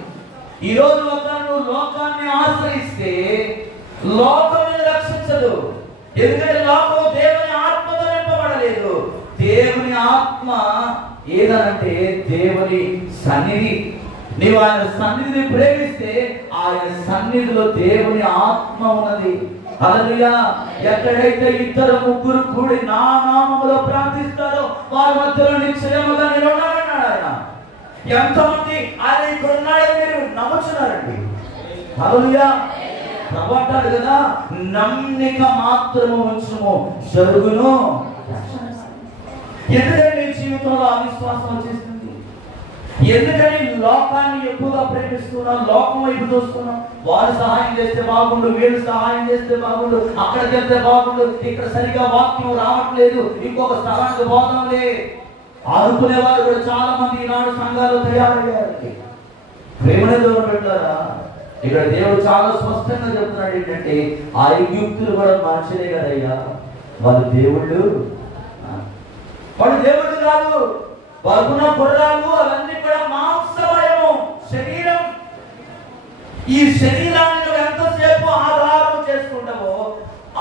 ఈ రోజు నువ్వు లోకాన్ని ఆశ్రయిస్తే లోకం రక్షించదు. ఎందుకంటే లోకం దేవుని ఆత్మతో నింపబడలేదు. దేవుని ఆత్మ ఏదనంటే దేవుని సన్నిధి. నీవు ఆయన సన్నిధిని ప్రేమిస్తే ఆయన సన్నిధిలో దేవుని ఆత్మ ఉన్నది. హల్లెలూయా. ఎక్కడైతే ఇద్దరు ముగ్గురు కూడి నా నామములో ప్రార్థిస్తారో వారి మధ్యలో నిశ్చయముగా నిలబడాలన్నాడు ఆయన. ఎంతమంది ఆయన ఇక్కడ ఉన్నాడని మీరు నమ్ముచున్నారండి? హల్లెలూయా. ప్రభు అంటాడు కదా, నమ్మిక మాత్రము ఉంచుము జరుగును. ఎందుకంటే నీ జీవితంలో అవిశ్వాసం వచ్చేస్తుంది? ఎందుకని లోకాన్ని ఎక్కువగా ప్రేమిస్తున్నాం, లోకం వైపు చూస్తున్నాం. వారు సహాయం చేస్తే బాగుండు, వీళ్ళు సహాయం చేస్తే బాగుండు, అక్కడికి వెళ్తే బాగుండు, ఇక్కడ సరిగా వాక్యం రావట్లేదు, ఇంకొక స్థలానికి పోదాంలే అనుకునేవారు కూడా చాలా మంది ఈనాడు సంఘాలు తయారయ్యారు. ప్రేమనే దూరం పెట్టారా? ఇక్కడ దేవుడు చాలా స్పష్టంగా చెప్తున్నాడు ఏంటంటే, ఆ ఐగుప్తులు కూడా మనుషులే కదయ్యా, వాళ్ళు దేవుళ్ళు కాదు. వాళ్ళకున్న గుర్రాలు అవన్నీ కూడా మాంసమయము, శరీరం. ఈ శరీరాన్ని నువ్వు ఎంతసేపు ఆధారం చేసుకుంటావో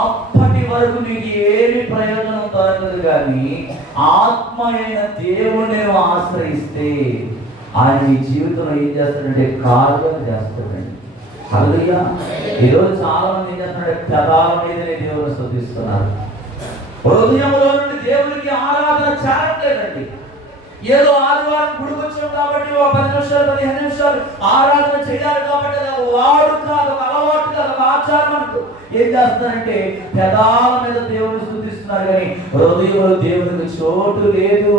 అప్పటి వరకు నీకు ఏమి ప్రయోజనం దొరకదు. కానీ ఆత్మ అయిన దేవుని ఆశ్రయిస్తే ఆయన నీ జీవితంలో ఏం చేస్తాడంటే కార్యం చేస్తాడండి. హల్లెలూయా. ఈరోజు చాలా మంది ఏం చేస్తున్నాడు, పెదాల మీదనే దేవుని స్తుతిస్తున్నారు, హృదయంలో నుండి దేవునికి ఆరాధన చేయట్లేదండి. ఏదో ఆదివారం గుడికి వచ్చాం కాబట్టి 10 నిమిషాలు 15 నిమిషాలు ఆరాధన చేయాలి కాబట్టి అది వాడు కాదు, ఒక అలవాటు కాదు, ఒక ఆచారం అంటూ ఏం చేస్తున్నారంటే పెదాల మీద దేవుని స్తుతిస్తున్నారు. కానీ హృదయంలో దేవునికి చోటు లేదు.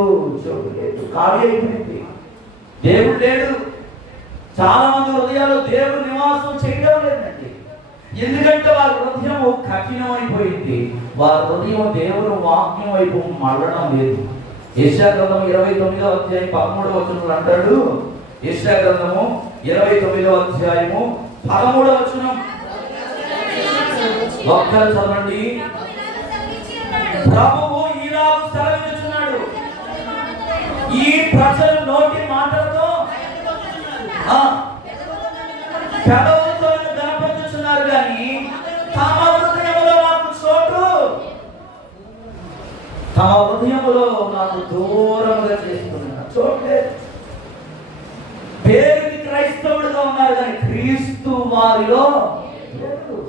ఖాళీ అయిపోయింది, దేవుడు లేడు. చాలా మంది హృదయాలు దేవుడు నివాసం చేయడం లేదండి. ఎందుకంటే వారి హృదయం కఠినమైపోయింది, వారి హృదయం దేవుని వాక్యం వైపు మళ్ళడం లేదు. యెషయా గ్రంథము 29వ అధ్యాయం 13వ వచనంలో అంటాడు, యెషయా గ్రంథము 29వ అధ్యాయము 13వ వచనం ఒక్కరు చదవండి. ప్రభువు ఈలాగు సెలవిచ్చుచున్నాడు, ఈ ప్రజల నోటి మాటలతో పెదవులతో గణపరుచుచున్నారు కానీ తమ హృదయములో నాకు చోటు, తమ హృదయములో నాకు దూరముగా చేసుకున్నా చోట్లే. పేరుకి క్రైస్తవుడుగా ఉన్నారు కానీ క్రీస్తు వారిలో,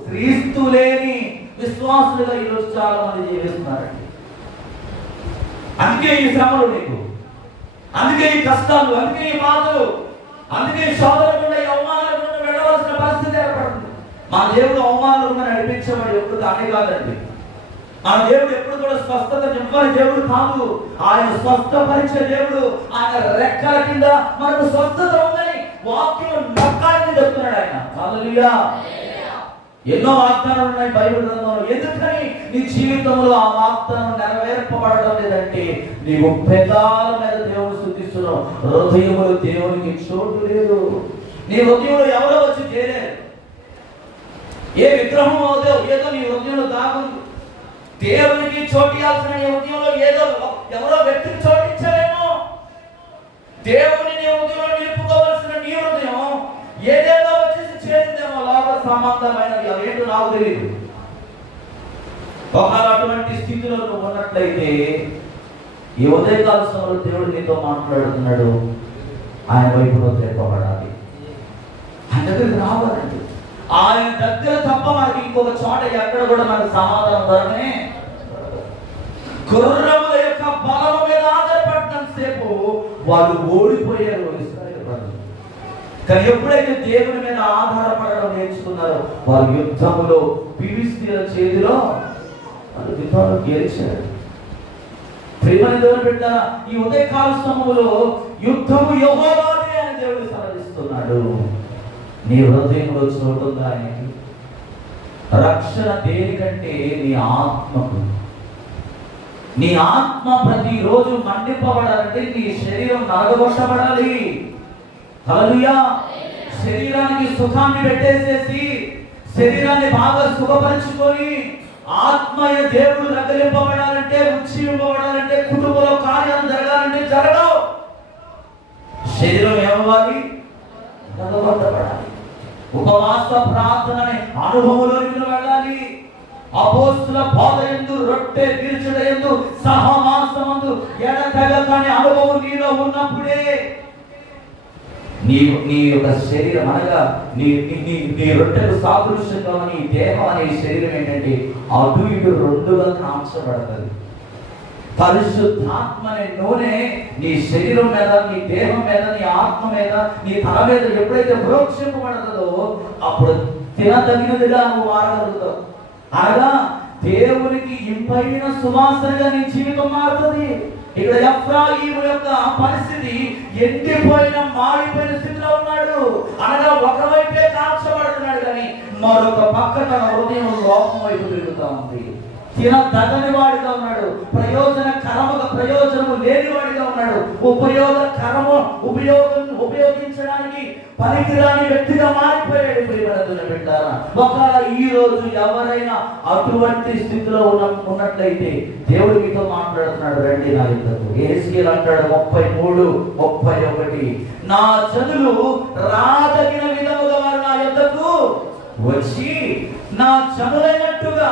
క్రీస్తు లేని విశ్వాసులుగా ఈరోజు చాలా మంది జీవిస్తున్నారండి. అందుకే ఈ శ్రమలు నీకు, అందుకే ఈ కష్టాలు, అందుకే ఈ బాధలు, అందుకే సోదరుకుండా ఈ అవమానాలు వెళ్ళవలసిన పరిస్థితి ఏర్పడుతుంది. మా దేవుడు అవమానాలు నడిపించేవాడు ఎప్పుడు కానే కాదండి. మన దేవుడు ఎప్పుడు కూడా స్వస్థత ఇవ్వని దేవుడు కాదు, ఆయన స్వస్థపరిచే దేవుడు. ఆయన రెక్కల కింద మనకు స్వస్థత ఉందని వాక్యం నక్కాలని చెప్తున్నాడు ఆయన. హల్లెలూయా. ఎన్నో వాగ్దానాలు ఉన్నాయి బైబిల్ గ్రంథంలో. ఎందుకని నీ జీవితంలో ఆ వాగ్దానం నెరవేర్పబడడం లేదంటే నీవు పెదాల మీద దేవుని స్తుతిస్తున్నావు, హృదయములో దేవునికి చోటు లేదు. నీ హృదయంలో ఎవరో వచ్చి చేరారు, ఏ విగ్రహం ఏదో నీ హృదయంలో దాగుంది. దేవునికి చోటు ఇవ్వాల్సిన నీ హృదయంలో ఏదో ఎవరో వ్యక్తికి చోటు ఇచ్చారేమో. దేవుని నీ హృదయంలో నిలుపుకోవాల్సిన నీ హృదయం ఏదేదో వచ్చేసి చేరిందేమో, లోక సంబంధమైనది, అవేంటో నాకు తెలియదు. ఒకవేళ అటువంటి స్థితిలో నువ్వు ఉన్నట్లయితే ఈ ఉదయకాల సమయంలో దేవుడు నీతో మాట్లాడుతున్నాడు. ఆయన వైపులో తిప్పబడాలి, ఆయన దగ్గరికి రావాలండి. ఆయన దగ్గర తప్ప మనకి ఇంకొక చోట ఎక్కడ కూడా మనకు సమాధానం దొరకనే. గుర్రముల యొక్క బలము మీద ఆధారపడినంత సేపు వాళ్ళు ఓడిపోయారు ఇశ్రాయేలు ప్రజలు. కానీ ఎప్పుడైతే దేవుని మీద ఆధారపడడం నేర్చుకున్నారో వారు యుద్ధములో ఫిలిష్తీయుల చేతిలో వాళ్ళు యుద్ధంలో గెలిచారు. ప్రేమని దేవుడు పెట్టారా? ఈ ఉదయకాల సమయంలో యుద్ధము యెహోవాదే అని దేవుడు సలహిస్తున్నాడు. నీ హృదయంలో చోటుందా ఆయనకి? రక్షణ దేనికంటే నీ ఆత్మకు. నీ ఆత్మ ప్రతిరోజు మండిపబడాలంటే నీ శరీరం నరగొట్టబడాలి. హల్లెలూయా. శరీరానికి సుఖాన్ని పెట్టేసేసి శరీరాన్ని బాగా సుఖపరుచుకొని ఆత్మయ దేవుడు రగిలింపబడాలంటే, ఉజ్జీవింపబడాలంటే, కుటుంబంలో కార్యాలు జరగాలంటే జరగవు. శరీరం ఏమవ్వాలి? నరగొట్టబడాలి. ఉపవాస ప్రార్థన అనుభవంలోకి వెళ్ళాలి. అపోస్తుల బోధ యందు, రొట్టె విరుచుట యందు, సహవాసమందు ఎడతెగని అనుభవం నీలో ఉన్నప్పుడే నీ యొక్క శరీరం అనగా నీ రొట్టెకు సాదృశ్యంగా నీ దేహం అనే శరీరం ఏంటంటే అటు ఇటు రెండుగా కాల్చబడుతుంది. పరిశుద్ధాత్మ అనే నూనె నీ శరీరం మీద, నీ దేహం మీద, నీ ఆత్మ మీద, నీ తల మీద ఎప్పుడైతే ప్రోక్షింపబడదో అప్పుడు తినదగినదిగా నువ్వు వాడగలుగుతావు. అనగా దేవునికి ఇంపైన సువాసనగా నీ జీవితం మారుతుంది. ఇక్కడ ఎఫ్రాయిము యొక్క పరిస్థితి ఎండిపోయిన మాడిపోయిన స్థితిలో ఉన్నాడు. అనగా ఒకవైపే కాల్చబడుతున్నాడు, కానీ మరొక పక్క తన హృదయం లోపం వైపు తిరుగుతా ఉంది. తినదగని వాడిగా ఉన్నాడు, ప్రయోజనము లేని వాడిగా ఉన్నాడు, ఉపయోగించడానికి పనికిరాని వ్యక్తిగా మారిపోయాడు. పెట్టారా? ఒకవేళ ఈ రోజు ఎవరైనా అటువంటి స్థితిలో ఉన్నట్లయితే దేవుడు మీతో మాట్లాడుతున్నాడు. రండి నా యుద్ధకు. యేసయ్య అంటాడు 33:31, నా జనులు రాదగిన విధముగా వారు నా యుద్ధకు వచ్చి నా జనులైనట్టుగా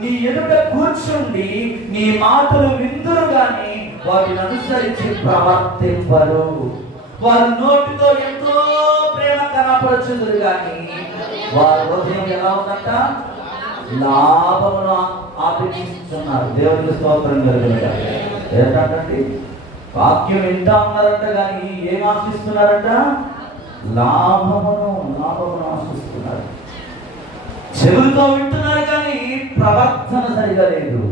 నీ ఎదుట కూర్చుండి నీ మాటలు విందురు గాని వాటిని అనుసరించి ప్రవర్తింపరు. వారి నోటితో ఎంతో ప్రేమ కనపరచుదురు గాని వారి హృదయం ఎలా ఉందంట? లాభమును ఆపేక్షిస్తున్నారు. దేవునికి స్తోత్రం కలుగునుగాక. ఏంటంటే వాక్యం వింటా ఉన్నారంట, కానీ ఏం ఆశిస్తున్నారంట? లాభమును ఆశిస్తున్నారు. చెవులతో వింటున్నారు కానీ ప్రవర్తన సరిగా లేదు.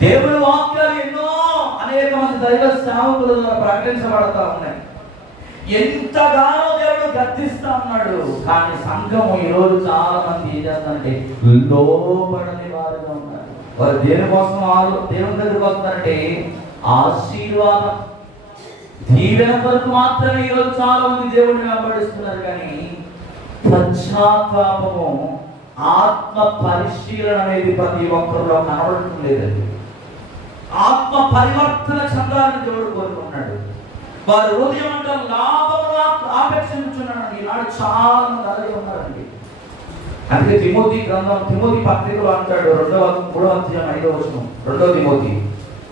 దేవుని వాక్యాలు ఎన్నో అనేక మంది దైవ సేవకుల ద్వారా ప్రకటించబడతా ఉన్నాయి. ఎంతగానో దేవుడు గర్తిస్తా ఉన్నాడు. కానీ సంఘము ఈరోజు చాలా మంది ఏం చేస్తారంటే లోబడని వారుగా ఉన్నారు. వారు దేనికోసం దేవుని దగ్గరికి వస్తారంటే ఆశీర్వాదం, దీవెన కొరకు మాత్రమే ఈరోజు చాలా మంది దేవుడిని వెంబడిస్తున్నారు. కానీ పశ్చాత్తాపము, ఆత్మ పరిశీలన అనేది ప్రతి ఒక్కరిలో కనబడటం లేదండి. ఆత్మ పరివర్తన చెందాలని దేవుడు కోరుకున్నాడు. వారి హృదయం అంటే లాభమును ఆపేక్షించున్నాడు. ఈనాడు చాలా మంది అలాగే ఉన్నారండి. అందుకే తిమోతి పత్రికలో అంటాడు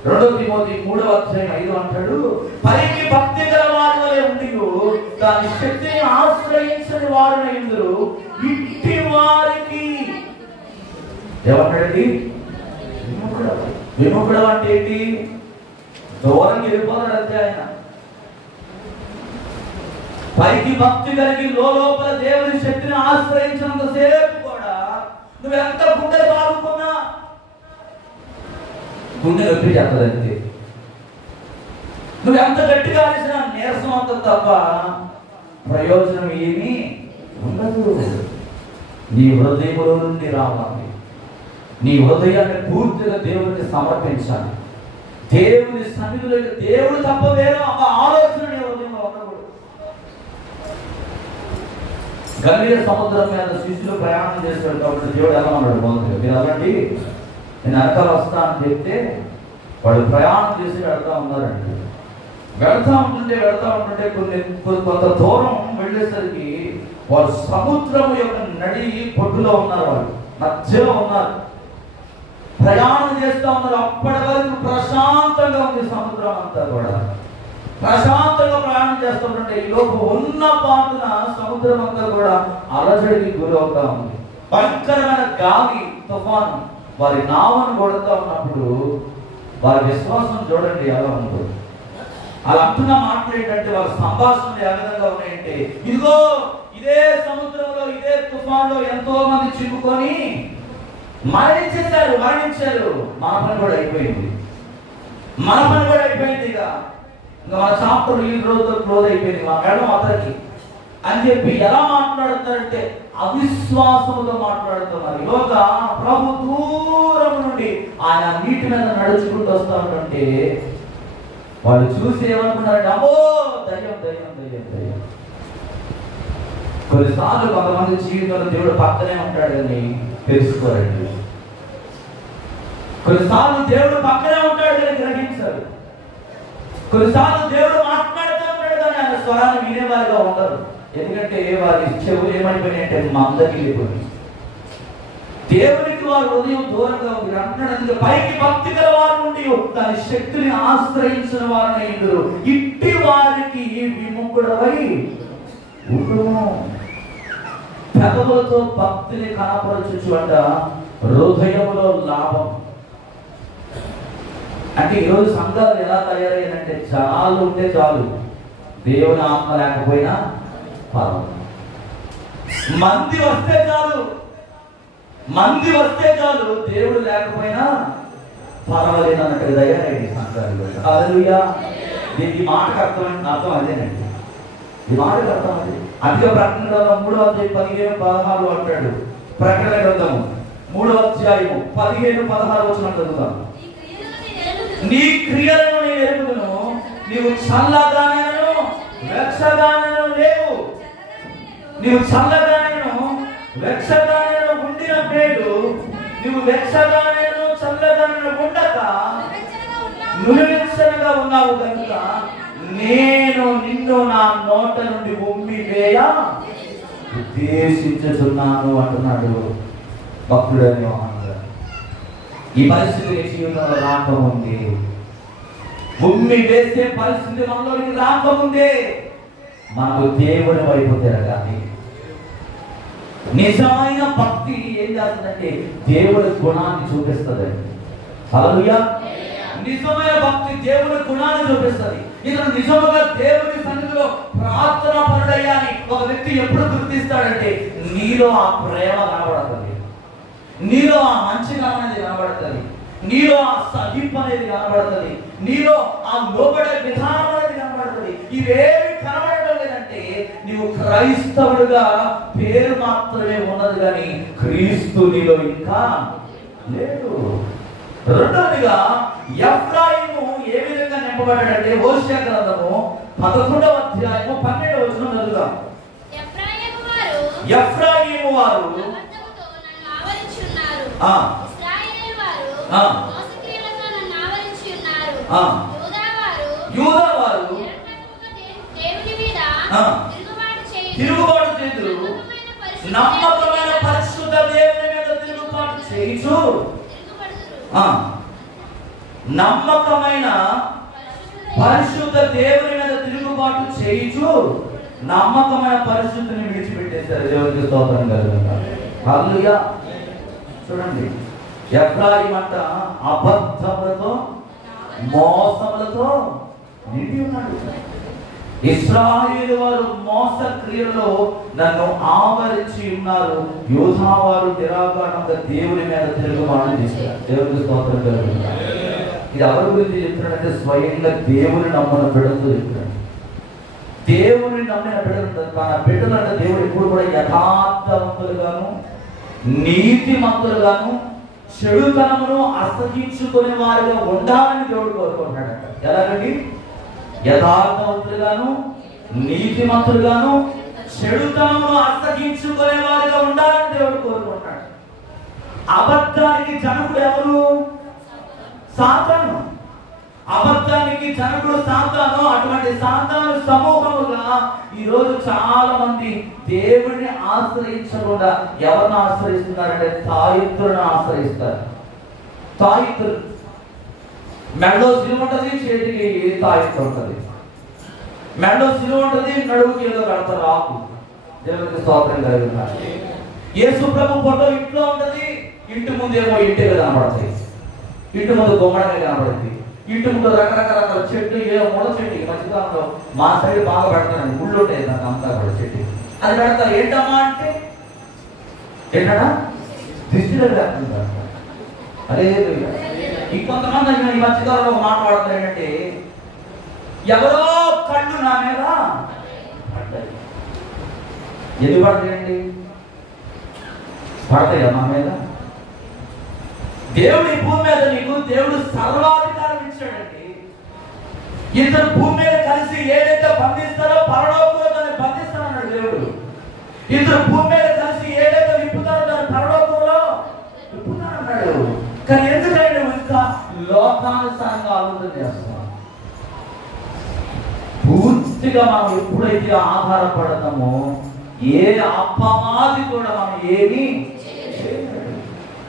2 తిమోతి 3:5 అంటాడు, పైకి భక్తి గల వారి వలె ఉండి దాని శక్తిని ఆశ్రయించని వారిని ఎందురు ఇట్టి వారికి ఏమంటాడండి? విముఖుడు అంటే ఏంటి? దూరం వెళ్ళిపోతాడు అంతే. ఆయన పైకి భక్తి కలిగి లోపల దేవుని శక్తిని ఆశ్రయించినంత సేపు కూడా నువ్వెంత గుండె బాగుకున్నా గుండె నొప్పి చేస్తుంది అంతే. నువ్వెంత గట్టిగా ఆడిసినా నీరసం అవుతుంది తప్ప ప్రయోజనం ఏమీ ఉండదు. నీ హృదయంలో నుండి రావాలి. నీ హృదయాన్ని పూర్తిగా దేవుడికి సమర్పించాలి. దేవుని సన్నిధిలో దేవుడు తప్ప వేరే ఒక ఆలోచన నీ హృదయంలో ఉండకూడదు. గలిలయ సముద్రం మీద శిష్యులు ప్రయాణం చేశాడు కాబట్టి దేవుడు ఎలా ఉన్నాడు? మొదటి మీరు అలాంటి నేను అరకలు వస్తా అని చెప్తే వాళ్ళు ప్రయాణం చేసి వెళ్తా ఉన్నారండి. వెళ్తా ఉంటుంటే కొంత దూరం వెళ్ళేసరికి వారు సముద్రం యొక్క నడి పొట్టులో ఉన్నారు. వాళ్ళు మధ్యలో ఉన్నారు, ప్రయాణం చేస్తూ ఉన్నారు. అప్పటి వరకు ప్రశాంతంగా ఉంది సముద్రం అంతా కూడా. ప్రశాంతంగా ప్రయాణం చేస్తుంటే ఈ లోపు ఉన్న పాటున సముద్రం అంతా కూడా అలజడికి గురవుతా ఉంది. భయంకరమైన గాలి, తుఫాను వారి నావను కొడుతూ ఉన్నప్పుడు వారి విశ్వాసం చూడండి ఎలా ఉందో. అలా అంటున్న మాటలు ఏంటంటే వాళ్ళ సంభాషణలు ఏ విధంగా ఉన్నాయంటే, ఇదిగో ఇదే సముద్రంలో ఇదే తుఫాన్లో ఎంతో మంది చిక్కుకొని మరణించారు. మన పని కూడా అయిపోయింది. ఇక మన చాప్టర్ ఈ రోజుతో క్లోజ్ అయిపోయింది, మా మేడం అతనికి అని చెప్పి ఎలా మాట్లాడుతారంటే అవిశ్వాసముతో మాట్లాడుతున్నారు. యోగ ప్రభు దూరం నుండి ఆయన నీటి మీద నడుచుకుంటూ వస్తూ ఉంటుంటే వాళ్ళు చూసి ఏమనుకున్నారంటే, అమ్మో దయ్యం. కొన్నిసార్లు కొంతమంది జీవితంలో దేవుడు పక్కనే ఉంటాడు అని తెలుసుకోరండి. కొన్నిసార్లు దేవుడు పక్కనే ఉంటాడు కానీ గ్రహించారు. కొన్నిసార్లు దేవుడు మాట్లాడుతూ ఉంటాడు కానీ ఆయన స్వరాన్ని వినేవారిగా ఉండరు. ఎందుకంటే వారి చెవులు ఏమైపోయినాయంటే మందగిలిపోయి దేవునికి వారు హృదయం దూరంగా ఉంది అంటున్నాడు. పైకి భక్తి గల వారి నుండి దాని శక్తిని ఆశ్రయించిన వారిని ఇందురు ఇట్టి వారికి విముఖుడవై ఉండుము. పెదవులతో భక్తిని కనపరచుచు అంట హృదయములో లాభం. అంటే ఈరోజు సంఘాలు ఎలా తయారయ్యాయంటే జనాలు ఉంటే చాలు, దేవుని ఆత్మ లేకపోయినా పర్వాలేదు. మంది వస్తే చాలు దేవుడు లేకపోయినా పర్వాలేదు అన్నట్టు తయారైంది సంఘాలు. హల్లెలూయా. దీనికి మాటకు అర్థం అదేనండి. ఈ మాటకు అర్థం అదే. అధిక ప్రకటన గ్రంథం 3:15-16 అంటాడు. ప్రకటన గ్రంథము 3:15-16 వచనం చదువుతాం. నీ క్రియలను నేను ఎరుగుదును, నీవు చల్లగానైనను వెచ్చగానైనను లేవు. నీవు చల్లగానైనను వెచ్చగానైనను ఉండిన మేలు, నీవు వెచ్చగానైనను చల్లగానైనను ఉండక నులివెచ్చగా ఉన్నావు కనుక నేను నిన్ను నా నోట నుండి ఉమ్మివేయ ఉద్దేశించుచున్నాను అంటున్నాడు భక్తుడని యోహాను. ఈ పరిస్థితి జీవితంలో రాకముందే, ఉమ్మి వేసే పరిస్థితి మనలోకి రాకముందే మనకు దేవుని వైపు తిరగాలి. నిజమైన భక్తి ఏం చేస్తుందంటే దేవుడి గుణాన్ని చూపిస్తుందండి. హల్లెలూయా. నిజమైన భక్తి దేవుడి గుణాన్ని చూపిస్తుంది. ఇతను నిజముగా దేవుని సన్నిధిలో ప్రార్థన పరుడయ్యాని ఒక వ్యక్తి ఎప్పుడు గుర్తిస్తాడంటే నీలో ఆ ప్రేమ కనబడుతుంది, నీలో ఆ మంచితనం అనేది కనబడుతుంది, నీలో ఆ సహింపు అనేది కనబడుతుంది, నీలో ఆ లోబడే విధానం అనేది కనబడుతుంది. ఇవేమి కనబడటం లేదంటే నీవు క్రైస్తవుడుగా పేరు మాత్రమే ఉన్నది కానీ క్రీస్తు నీలో ఇంకా లేదు. రెండవదిగా ఎఫ్రాయిము ఏ విధంగా నింపబడ్డాడంటే హోషేయ గ్రంథము 11:12 వచనం చదువుదాం. ఎఫ్రాయిము వారు యూదా వారు తిరుగుబాటు చేతులు నమ్మకమైన పరిశుద్ధ దేవుని మీద తిరుగుబాటు చేయుచు నమ్మకమైన పరిశుద్ధ దేవుని మీద తిరుగుబాటు చేయుచు నమ్మకమైన పరిశుద్ధిని విడిచిపెట్టేశారు. దేవునికి స్తోత్రం కలుగుతుంది. హల్లెలూయా. చూడండి, ఎఫ్రాయిము అంట అబద్ధములతో మోసములతో నిండి ఉన్నాడు. ఇశ్రాయేలు వారు మోస క్రియలో నన్ను ఆవరించి ఉన్నారు. యూదా వారు నిరాకారంగా దేవుని మీద తిరుగుబాటు చేశారు. దేవునికి స్తోత్రం కలుగుతుంది. ఇది ఎవరి గురించి చెప్తున్నాడంటే స్వయంగా దేవుని నమ్మిన బిడ్డలతో చెప్తున్నాడు. దేవుని నమ్మిన బిడ్డలు, తన బిడ్డలు అంటే దేవుడు ఎప్పుడు కూడా యథార్థవంతులుగాను నీతిమంతులుగాను చెడుతనమును అసహించుకునే వారిగా ఉండాలని దేవుడు కోరుకుంటున్నాడట. ఎలాగండి? యథార్థవంతులుగాను నీతిమంతులుగాను చెడుతనమును అసహించుకునే వారిగా ఉండాలని దేవుడు కోరుకుంటున్నాడు. అబద్ధానికి జనకుడు ఎవరు? సాతాను. అబద్ధానికి జనకుడు సాతాను. అటువంటి సాతాను సమూహముగా ఈరోజు చాలా మంది దేవుడిని ఆశ్రయించకుండా ఎవరిని ఆశ్రయిస్తున్నారంటే తాయిత్తులను ఆశ్రయిస్తారు. తాయిత్తులు మెడలో సిలువ ఉంటుంది, చేతికి తాయిత్తు ఉంటుంది. మెడలో సిలువ ఉంటుంది, నడుముకి ఏదో కడతారు ఆకు. దేవునికి స్తోత్రం కలుగుతారు. యేసు ప్రభు ఫోటో ఇంట్లో ఉంటుంది, ఇంటి ముందు ఏమో ఇంటిగా కనబడతాయి, ఇంటి ముందు గుమ్మడిగా కనబడుతుంది, ఇంటి ముందు రకరకాల చెట్లు, ఏ ముళ్ళ చెట్టు, మధ్యకాలంలో మా సైడ్ బాగా పెడతారండి, గుళ్ళు ఉంటాయి నాకు అంతా కూడా చెట్టు అది పెడతారు. ఏంటమ్మా అంటే ఏంటన్నా దిష్టిలో పెడుతుంటారు. అదే ఇంకొంతమంది ఈ మధ్యకాలంలో ఒక మాట వాడతారు ఏంటంటే, ఎవరో కళ్ళు నా మీద పడ్డాయి. ఎందుకు పడతాయండి? పడతాయా మా మీద? దేవుడు ఈ భూమి మీద నీకు దేవుడు సర్వాధికారం ఇచ్చాడండి. ఇద్దరు భూమి మీద కలిసి ఏదైతే బంధిస్తారో పరలోకంలో దాన్ని బంధిస్తానన్నాడు దేవుడు. ఇద్దరు భూమి మీద కలిసి ఏదైతే విప్పుతారో దాన్ని పరలోకంలో విప్పుతానన్నాడు. కానీ ఎందుకంటే ఇంకా లోకానుసారంగా ఆలోచన చేస్తున్నాం. పూర్తిగా మనం ఎప్పుడైతే ఆధారపడతామో ఏ అపవాది కూడా మనం ఏమీ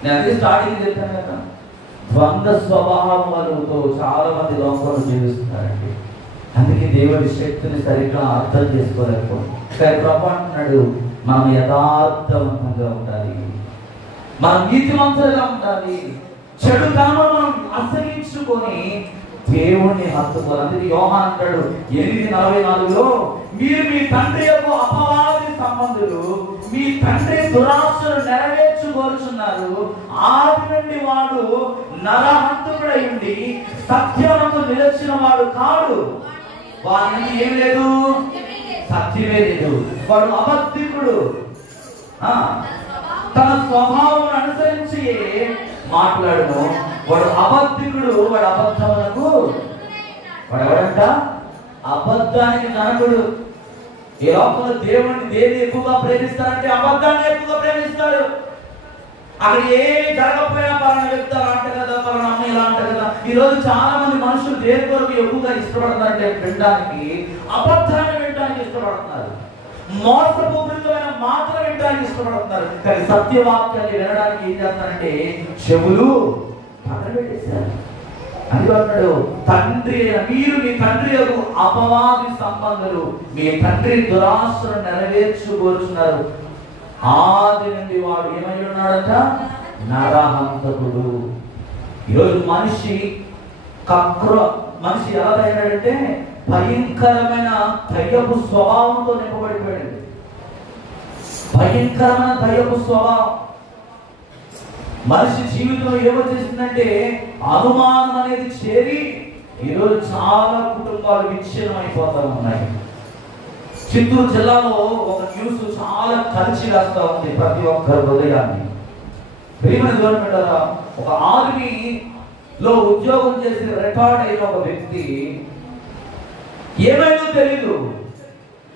నేను అదే స్టార్టింగ్ చెప్పాను కదా, ద్వంద్వ స్వభావం వాళ్ళతో చాలా మంది లోకంలో జీవిస్తున్నారండి. అందుకే దేవుడి శక్తిని సరిగ్గా అర్థం చేసుకోలేకపోతుంది. కానీ ప్రభు అంటున్నాడు, మనం యథార్థవంతంగా ఉండాలి, మనం నీతివంతులుగా ఉండాలి, చెడు కామను మనం అసహించుకొని దేవుణ్ణి హత్తుకోవాలి. అందుకే యోహాను అంటాడు 8:44లో, మీరు మీ తండ్రి యొక్క అపవాది సంబంధులు, మీ తండ్రి దురాశను నెరవేర్చుకోరుచున్నారు. ఆది నుండి వాడు నరహంతకుడై ఉండి సత్యమందు నిలిచిన వాడు కాడు. వాడిని ఏం లేదు, సత్యమే లేదు. వాడు అబద్ధికుడు, తన స్వభావం అనుసరించి మాట్లాడును. వాడు అబద్ధికుడు, వాడు అబద్ధములకు వాడు ఎవడంట? అబద్ధానికి జనకుడు. ఈ లోకంలో దేవుడిని దేని ఎక్కువగా ప్రేమిస్తారంటే అబద్ధాన్ని ఎక్కువగా ప్రేమిస్తారు. అక్కడ ఏ జరగకపోయినా పలానా చెప్తారు అంట కదా, పలానా అమ్మ ఇలా అంట కదా. ఈ రోజు చాలా మంది మనుషులు దేని కొరకు ఎక్కువగా ఇష్టపడతారంటే వినడానికి, అబద్ధాన్ని వినడానికి ఇష్టపడుతున్నారు, మోసపూరితమైన మాటలు వినడానికి ఇష్టపడుతున్నారు. కానీ సత్యవాక్యాన్ని వినడానికి ఏం చేస్తారంటే చెవులు పక్కన పెట్టేశారు. అందుకంటాడు, తండ్రి మీరు మీ తండ్రి యొక్క అపవాది సంబంధులు, మీ తండ్రి దురాశను నెరవేర్చుకోరుచున్నారు. ఆది నుండి వాడు ఏమై ఉన్నాడంట? నరహంతకుడు. ఈరోజు మనిషి ఎలా తయారంటే భయంకరమైన దయ్యపు స్వభావంతో నింపబడిపోయాడు. భయంకరమైన దయ్యపు స్వభావం మనిషి జీవితంలో ఏమొచ్చేసిందంటే అనుమానం అనేది చేరి ఈరోజు చాలా కుటుంబాలు విచ్ఛిన్నం అయిపోతా ఉన్నాయి. చిత్తూరు జిల్లాలో ఒక న్యూస్ చాలా కలిసి రాస్తా ఉంది ప్రతి ఒక్కరి హృదయాన్ని. ప్రియమైన గవర్నమెంట్ ఒక ఆర్మీలో ఉద్యోగం చేసి రిటైర్డ్ అయిన ఒక వ్యక్తి ఏమైందో తెలీదు,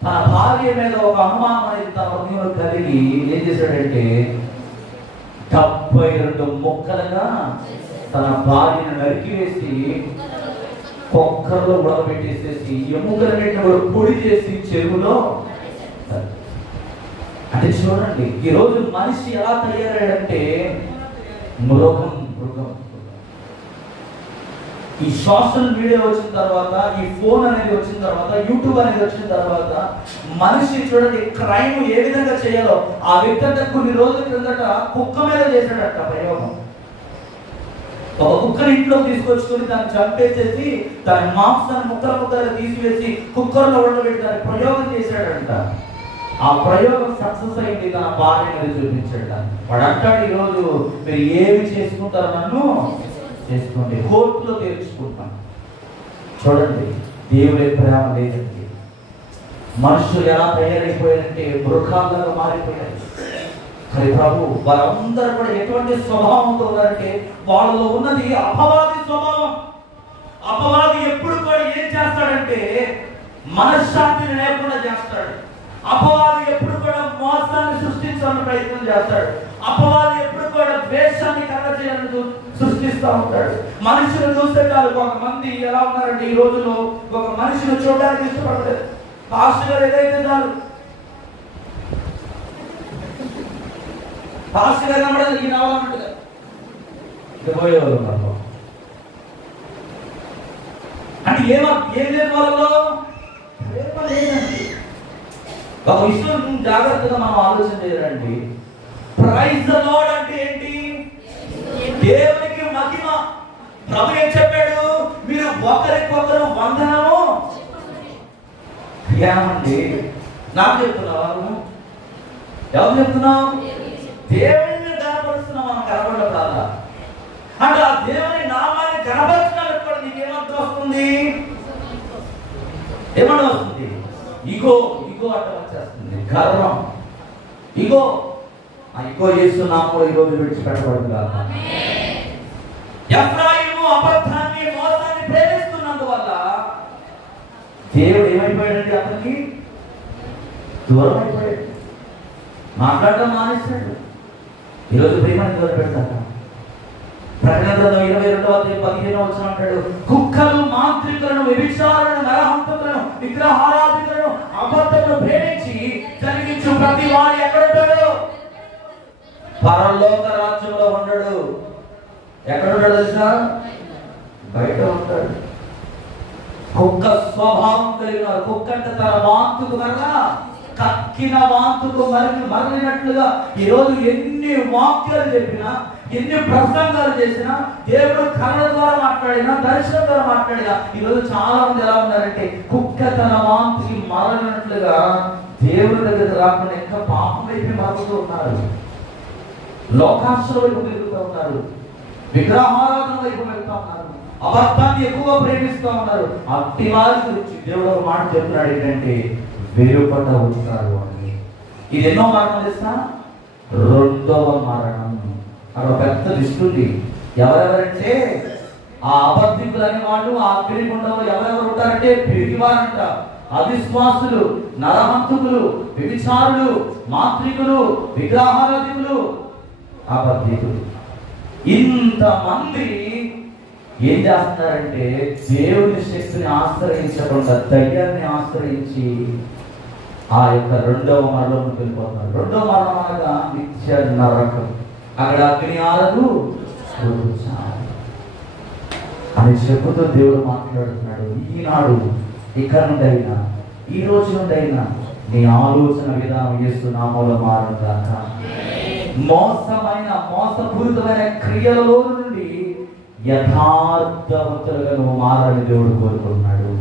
తన భార్య మీద ఒక అనుమానం అనేది తన హృదయంలో కలిగి ఏం చేశాడంటే 72 ముక్కలుగా తన భార్యను నరికివేసి కుక్కర్లో ఉడకబెట్టేసేసి ఎముకలన్నింటిని కూడా పొడి చేసి చెరువులో. అంటే చూడండి, ఈరోజు మనిషి ఎలా తయారయ్యాడంటే మృగం. ఈ సోషల్ మీడియా వచ్చిన తర్వాత, ఈ ఫోన్ అనేది వచ్చిన తర్వాత, యూట్యూబ్ అనేది వచ్చిన తర్వాత మనిషి చూడండి క్రైమ్ ఏ విధంగా చేయాలో. ఆ వ్యక్తి అంటే కొన్ని రోజుల క్రిందట కుక్క మీద చేశాడట ప్రయోగం. ఒక కుక్కని ఇంట్లో తీసుకొచ్చుకొని దాన్ని చంపేసేసి దాని మాంసాన్ని ముక్కలుగా తీసివేసి కుక్కర్లో ఉడకబెట్టి దాన్ని ప్రయోగం చేశాడంట. ఆ ప్రయోగం సక్సెస్ అయింది. తన భార్య మీద చూపించాడు. వాడు అంటాడు, ఈరోజు మీరు ఏమి చేసుకుంటారు, నన్ను చేసుకోండి, కోర్టులో తీర్చుకుంటాను. చూడండి, దేవుడి ప్రేమ లేదండి. మనుషులు ఎలా తయారైపోయారంటే మృగాలుగా మారిపోయారు. కానీ ప్రభు వారందరూ కూడా ఎటువంటి స్వభావంతో ఉన్నారంటే వాళ్ళలో ఉన్నది అపవాది స్వభావం. అపవాది ఎప్పుడు కూడా ఏం చేస్తాడంటే మనశ్శాంతిని లేకుండా చేస్తాడు. అపవాది ఎప్పుడు కూడా మోసాన్ని సృష్టించాలని ప్రయత్నం చేస్తాడు. అపవాది ఎప్పుడు కూడా ద్వేషాన్ని కలగజేయాలని సృష్టిస్తూ ఉంటాడు. మనుషులు చూస్తే చాలు, కొంతమంది ఎలా ఉన్నారంటే ఈ రోజుల్లో ఒక మనిషిని చూడడానికి ఇష్టపడలేదు. పాస్టర్ గారు ఏదైతే చాలు, పాస్టర్ గారు కనబడదు, ఈయన అవ్వాలన్నట్టుగా పోయేవారు ఉన్నారు. అంటే ఏం లేదు వాళ్ళలో ప్రేమ లేదండి. ఒక విషయం జాగ్రత్తగా మనం ఆలోచన చేయాలండి. ప్రైజ్ ది లార్డ్ అంటే ఏంటి? దేవునికి మహిమ. ప్రభు ఏం చెప్పాడు? మీరు ఒకరికొకరు వందనము ఏమండి నాకు చెప్తున్నావా నువ్వు? ఎవరు చెప్తున్నావు? దేవుడిని కనపరుస్తున్నావు. మనం కనపడడం కాదా అంటే ఆ దేవుని నామాన్ని కనపరచడానికి కూడా నీకేమంత వస్తుంది? ఏమన్నా వస్తుంది? ఇగో ఇగో అట్ట వచ్చేస్తుంది, గర్వం, ఇగో. ఆ ఇగో చేస్తున్నాము ఈరోజు విడిచిపెట్టబడదు కాదా? ఎఫ్రాయిము అబద్ధాన్ని మోసాన్ని ప్రేమిస్తున్నందువల్ల దేవుడు ఏమైపోయాడండి? అతనికి దూరం అయిపోయాడు, మాట్లాడటం మానేశాడు. ఈరోజు ప్రేమని దూరం పెడతాడు. ప్రకటన గ్రంథం 22:15 అంటాడు, కుక్కలు, మాంత్రికులను, వ్యభిచారులను, నరహంతకులను, విగ్రహారాధికులను, అబద్ధములను ప్రేమించి జరిగించు ప్రతి వాడు ఎక్కడుంటాడు? పరలోక రాజ్యంలో ఉండడు. ఎక్కడుంటాడు తెలుసా? బయట ఉంటాడు. కుక్క స్వభావం కలిగిన కుక్క అంటే తన వాంతుకు వల్ల కక్కిన వాంతుకు మరలినట్లుగా ఈరోజు ఎన్ని వాక్యాలు చెప్పినా, ఎన్ని ప్రసంగాలు చేసినా, దేవుడు కళల ద్వారా మాట్లాడినా, దర్శనం ద్వారా మాట్లాడినా, ఈరోజు చాలా మంది ఎలా ఉన్నారంటే కుక్క తన వాంతికి మరలినట్లుగా దేవుడి దగ్గర రాకుండా ఇంకా పాపం వైపు మరుగుతూ ఉన్నారు, లోకాశ్ర వైపు తిరుగుతూ ఉన్నారు, విగ్రహారాధన వైపు వెళ్తూ ఉన్నారు, అబద్ధాన్ని ఎక్కువ ప్రేమిస్తూ ఉన్నారు. అట్టి వారి గురించి దేవుడు ఒక మాట చెప్తున్నాడు ఏంటంటే వేరుపడ్డ ఉంటారు అని. ఇది ఎన్నో మరణం తెలుసా? రెండవ మరణం. అక్కడ పెద్ద లిస్ట్ ఉంది. ఎవరెవరంటే ఆ అబద్ధికులు అనే వాళ్ళు ఆ అగ్నిగుండంలో ఎవరెవరు ఉంటారంటే పిరిగివారంట, అవిశ్వాసులు, నరహంతకులు, వ్యభిచారులు, మాంత్రికులు, విగ్రహారాధికులు, అబద్ధికులు. ఇంతమంది ఏం చేస్తున్నారంటే దేవుని శక్తిని ఆశ్రయించకుండా దయ్యాన్ని ఆశ్రయించి ఆ యొక్క రెండవ మరణంలోకి వెళ్ళిపోతున్నారు. రెండవ మరణం అనగా నిత్య నరకం. అక్కడ అగ్ని ఆరదు అని చెబుతూ దేవుడు మాట్లాడుతున్నాడు. ఈనాడు ఇక్కడ నుండి అయినా, ఈ రోజు నుండి అయినా నీ ఆలోచన విధానం యేసు నామములో మారుగాక. మోసపూరితమైన క్రియలలో నుండి యథార్థవంతులుగా నువ్వు మారాలని దేవుడు కోరుకుంటున్నాడు.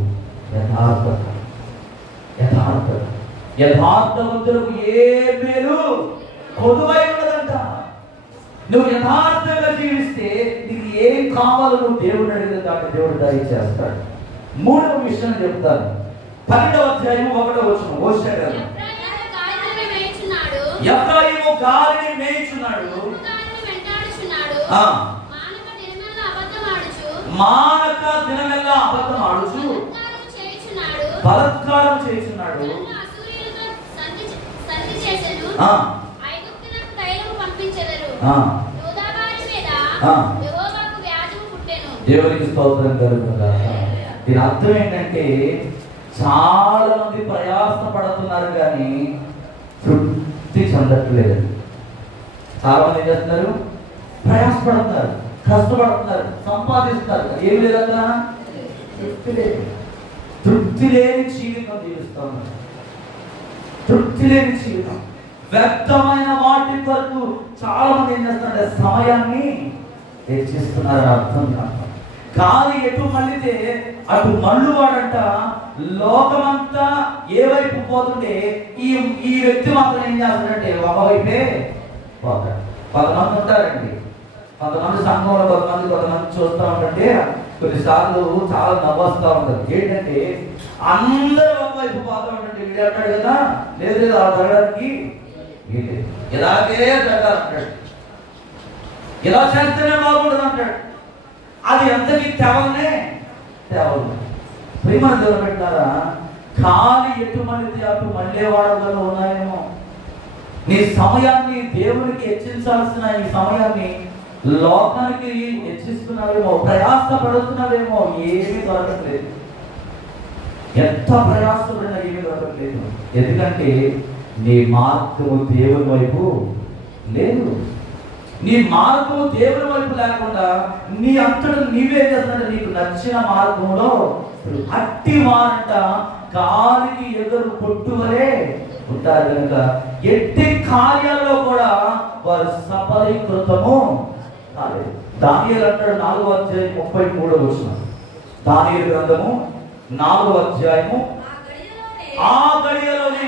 యథార్థవంతులకు ఏ మేలు కొదువై ఉన్నదంట. నువ్వు యథార్థంగా జీవిస్తే నీకు ఏం కావాలో నువ్వు దేవుడు అడిగిన దాన్ని దేవుడు దయచేస్తాడు. మూడవ విషయం చెప్తాను. 12వ అధ్యాయం 1వ వచనం. ఎఫ్రాయిము గాలిని మేయుచున్నాడు, మానక దినమెల్లా అబద్ధం ఆడుచు బలాత్కారం చేయుచున్నాడు. దేవునికి స్తోత్రం కలుగుతుందా. దీని అర్థం ఏంటంటే చాలా మంది ప్రయాస పడుతున్నారు కానీ తృప్తి చెందట్లేదు. చాలా మంది ఏం చేస్తున్నారు? ప్రయాసపడుతున్నారు, కష్టపడుతున్నారు, సంపాదిస్తున్నారు, ఏం లేదన్నా తృప్తి లేని జీవితం జీవిస్తున్నారు. తృప్తి లేని జీవితం, వ్యర్థమైన వాటి కొరకు చాలా మంది ఏం చేస్తున్నారంటే సమయాన్ని హెచ్చిస్తున్నారు. అర్థం కాదు. గాలి ఎటు మళ్ళితే అటు మళ్ళువాడంట. లోకమంతా ఏ వైపు పోతుంటే ఈ వ్యక్తి మాత్రం ఏం చేస్తాడంటే ఒకవైపే పోతాడు. కొంతమంది ఉంటారండి, కొంతమంది సంఘంలో కొంతమంది చూస్తూ ఉంటుంటే కొన్నిసార్లు చాలా నవ్వొస్తూ ఉంటారు. ఏంటంటే అందరూ ఒకవైపు పోతూ ఉంటుంటే వీడు అంటాడు కదా, లేదు లేదు అలా జరగడానికి ఇలాగే జరగాలంటాడు, ఇలా చేస్తేనే బాగుండదు అంటాడు. అది ఎంతకి తెవలనే తెవలు. ప్రేమ దూరం పెట్టారా? ఖాళీ ఎటు మళ్ళీ అటు మళ్ళీ వాడగలు ఉన్నాయేమో. నీ సమయాన్ని దేవునికి హెచ్చించాల్సిన ఈ సమయాన్ని లోకానికి హెచ్చిస్తున్నావేమో, ప్రయాస పడుతున్నావేమో. ఏమీ దొరకట్లేదు. ఎంత ప్రయాసపడినా ఏమీ దొరకట్లేదు. ఎందుకంటే నీ మార్గము దేవుని వైపు లేదు. నీ మార్గము దేవుని వైపు లేకుండా నీ అంతటా నీవే చేస్తున్నట్టు నీకు నచ్చిన మార్గంలో అట్టి వారంట గాలికి ఎదురు కొట్టువలే ఉంటారు కనుక ఎట్టి కార్యాలలో కూడా వారు సఫలీకృతము కాలేదు. దానియేలు అంటాడు 4వ అధ్యాయం 33వ వచనం. దానియేలు గ్రంథము 4వ అధ్యాయము ఆ గడియలోనే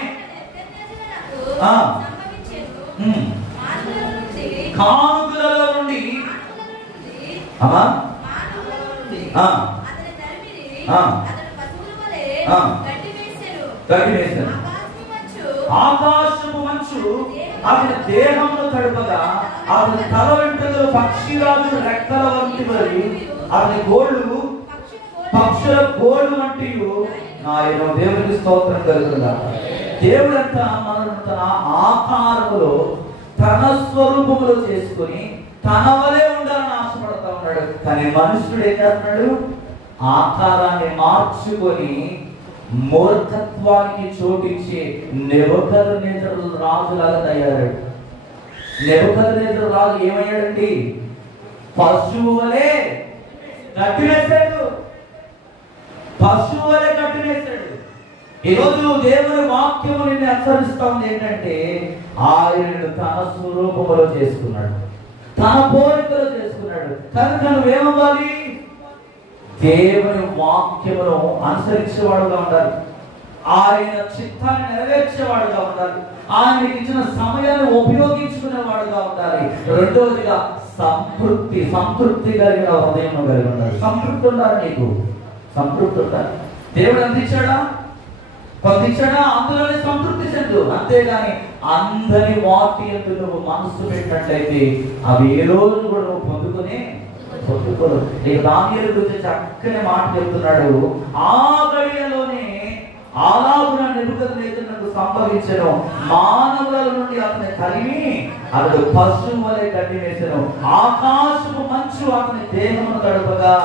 కానుకలలో నుండి ఆకాశపు మంచు అతని దేహంలో తడుపగా అతని తల వెంట్రుకలు పక్షిరాజు రెక్కల వంటి మరి అతని గోళ్ళు పక్షుల గోళ్ళు వంటి ఆయన దేవునికి స్తోత్రం కలుగుతుందా. దేవుడంతా మనను తన ఆకారములో తన స్వరూపములో చేసుకుని తన వలె ఉండాలని ఆశపడతా ఉన్నాడు. కానీ మనుషుడు ఏం చేస్తున్నాడు? ఆకారాన్ని మార్చుకొని మూర్ఖత్వానికి చోటించి నెబుకద్నెజరు రాజులాగా తయారాడు. నెబుకద్నెజరు రాజు ఏమయ్యాడండి? పశువు వలె కట్టివేశాడు. పశువు వలె కట్టివేశాడు. ఈరోజు దేవుని వాక్యము నిన్ను హెచ్చరిస్తా ఉంది ఏంటంటే, ఆయనను తన స్వరూపములో చేసుకున్నాడు, తన పోలికలో చేసుకున్నాడు. కనుక నువ్వేమవ్వాలి? దేవుని వాక్యమును అనుసరించేవాడుగా ఉండాలి. ఆయన చిత్తాన్ని నెరవేర్చేవాడుగా ఉండాలి. ఆయనకి ఇచ్చిన సమయాన్ని ఉపయోగించుకునేవాడుగా ఉండాలి. రెండవదిగా సంతృప్తి కలిగిన హృదయం కలిగి ఉండాలి. సంతృప్తి ఉండాలి. నీకు సంతృప్తి ఉండాలి. దేవుడు అందించాడా? పంపించాడా? అందులోనే సంతృప్తి చెందు. అంతేగాని అందరి వాటి ఎందు నువ్వు మనసు పెట్టినట్లయితే అవి ఏ రోజు కూడా నువ్వు పొందుకోరు. ఇక దానియేలు గురించి చక్కని మాట చెప్తున్నాడు. ఆ గడియలోనే అలాగున నెబుకద్నెజరునకు సంభవించెను. మానవుల నుండి అతని తరిమి అతడు పశువు వలె గడ్డి వేసెను. ఆకాశపు మంచు అతని దేహమును తడుపగా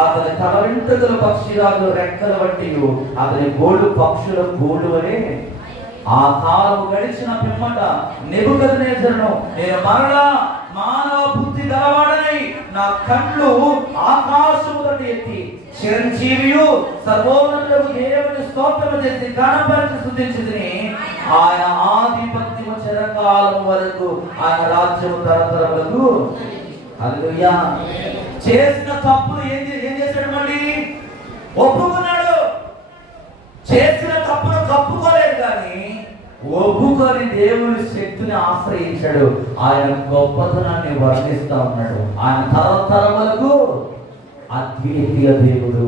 అతని తల వెంట్రుకలు పక్షిరాజు రెక్కల వంటి అతని గోళ్ళు పక్షుల గోళ్ళు వలె. ఆ కాలము గడిచిన పిమ్మట నెబుకద్నెజరును నేను మరలా మానవ బుద్ధి గలవాడనై నా కళ్ళు ఆకాశములను ఎత్తి చిరంజీవియు సర్వోన్నతులకు దేవుని స్తోత్రము చేసి గణపరిచి స్తుతించుదుని. ఆయన ఆధిపత్యము చిరకాలం వరకు, ఆయన రాజ్యము తరతరములకు. హల్లెలూయా. చేసిన తప్పులు ఏం చేశాడు? మళ్ళీ ఒప్పుకున్నాడు. చేసిన తప్పును కప్పుకోలేదు, కానీ ఒప్పుకొని దేవుని శక్తిని ఆశ్రయించాడు. ఆయన గొప్పతనాన్ని వర్ణిస్తా ఉన్నాడు. ఆయన తరతరములకు అద్వితీయ దేవుడు,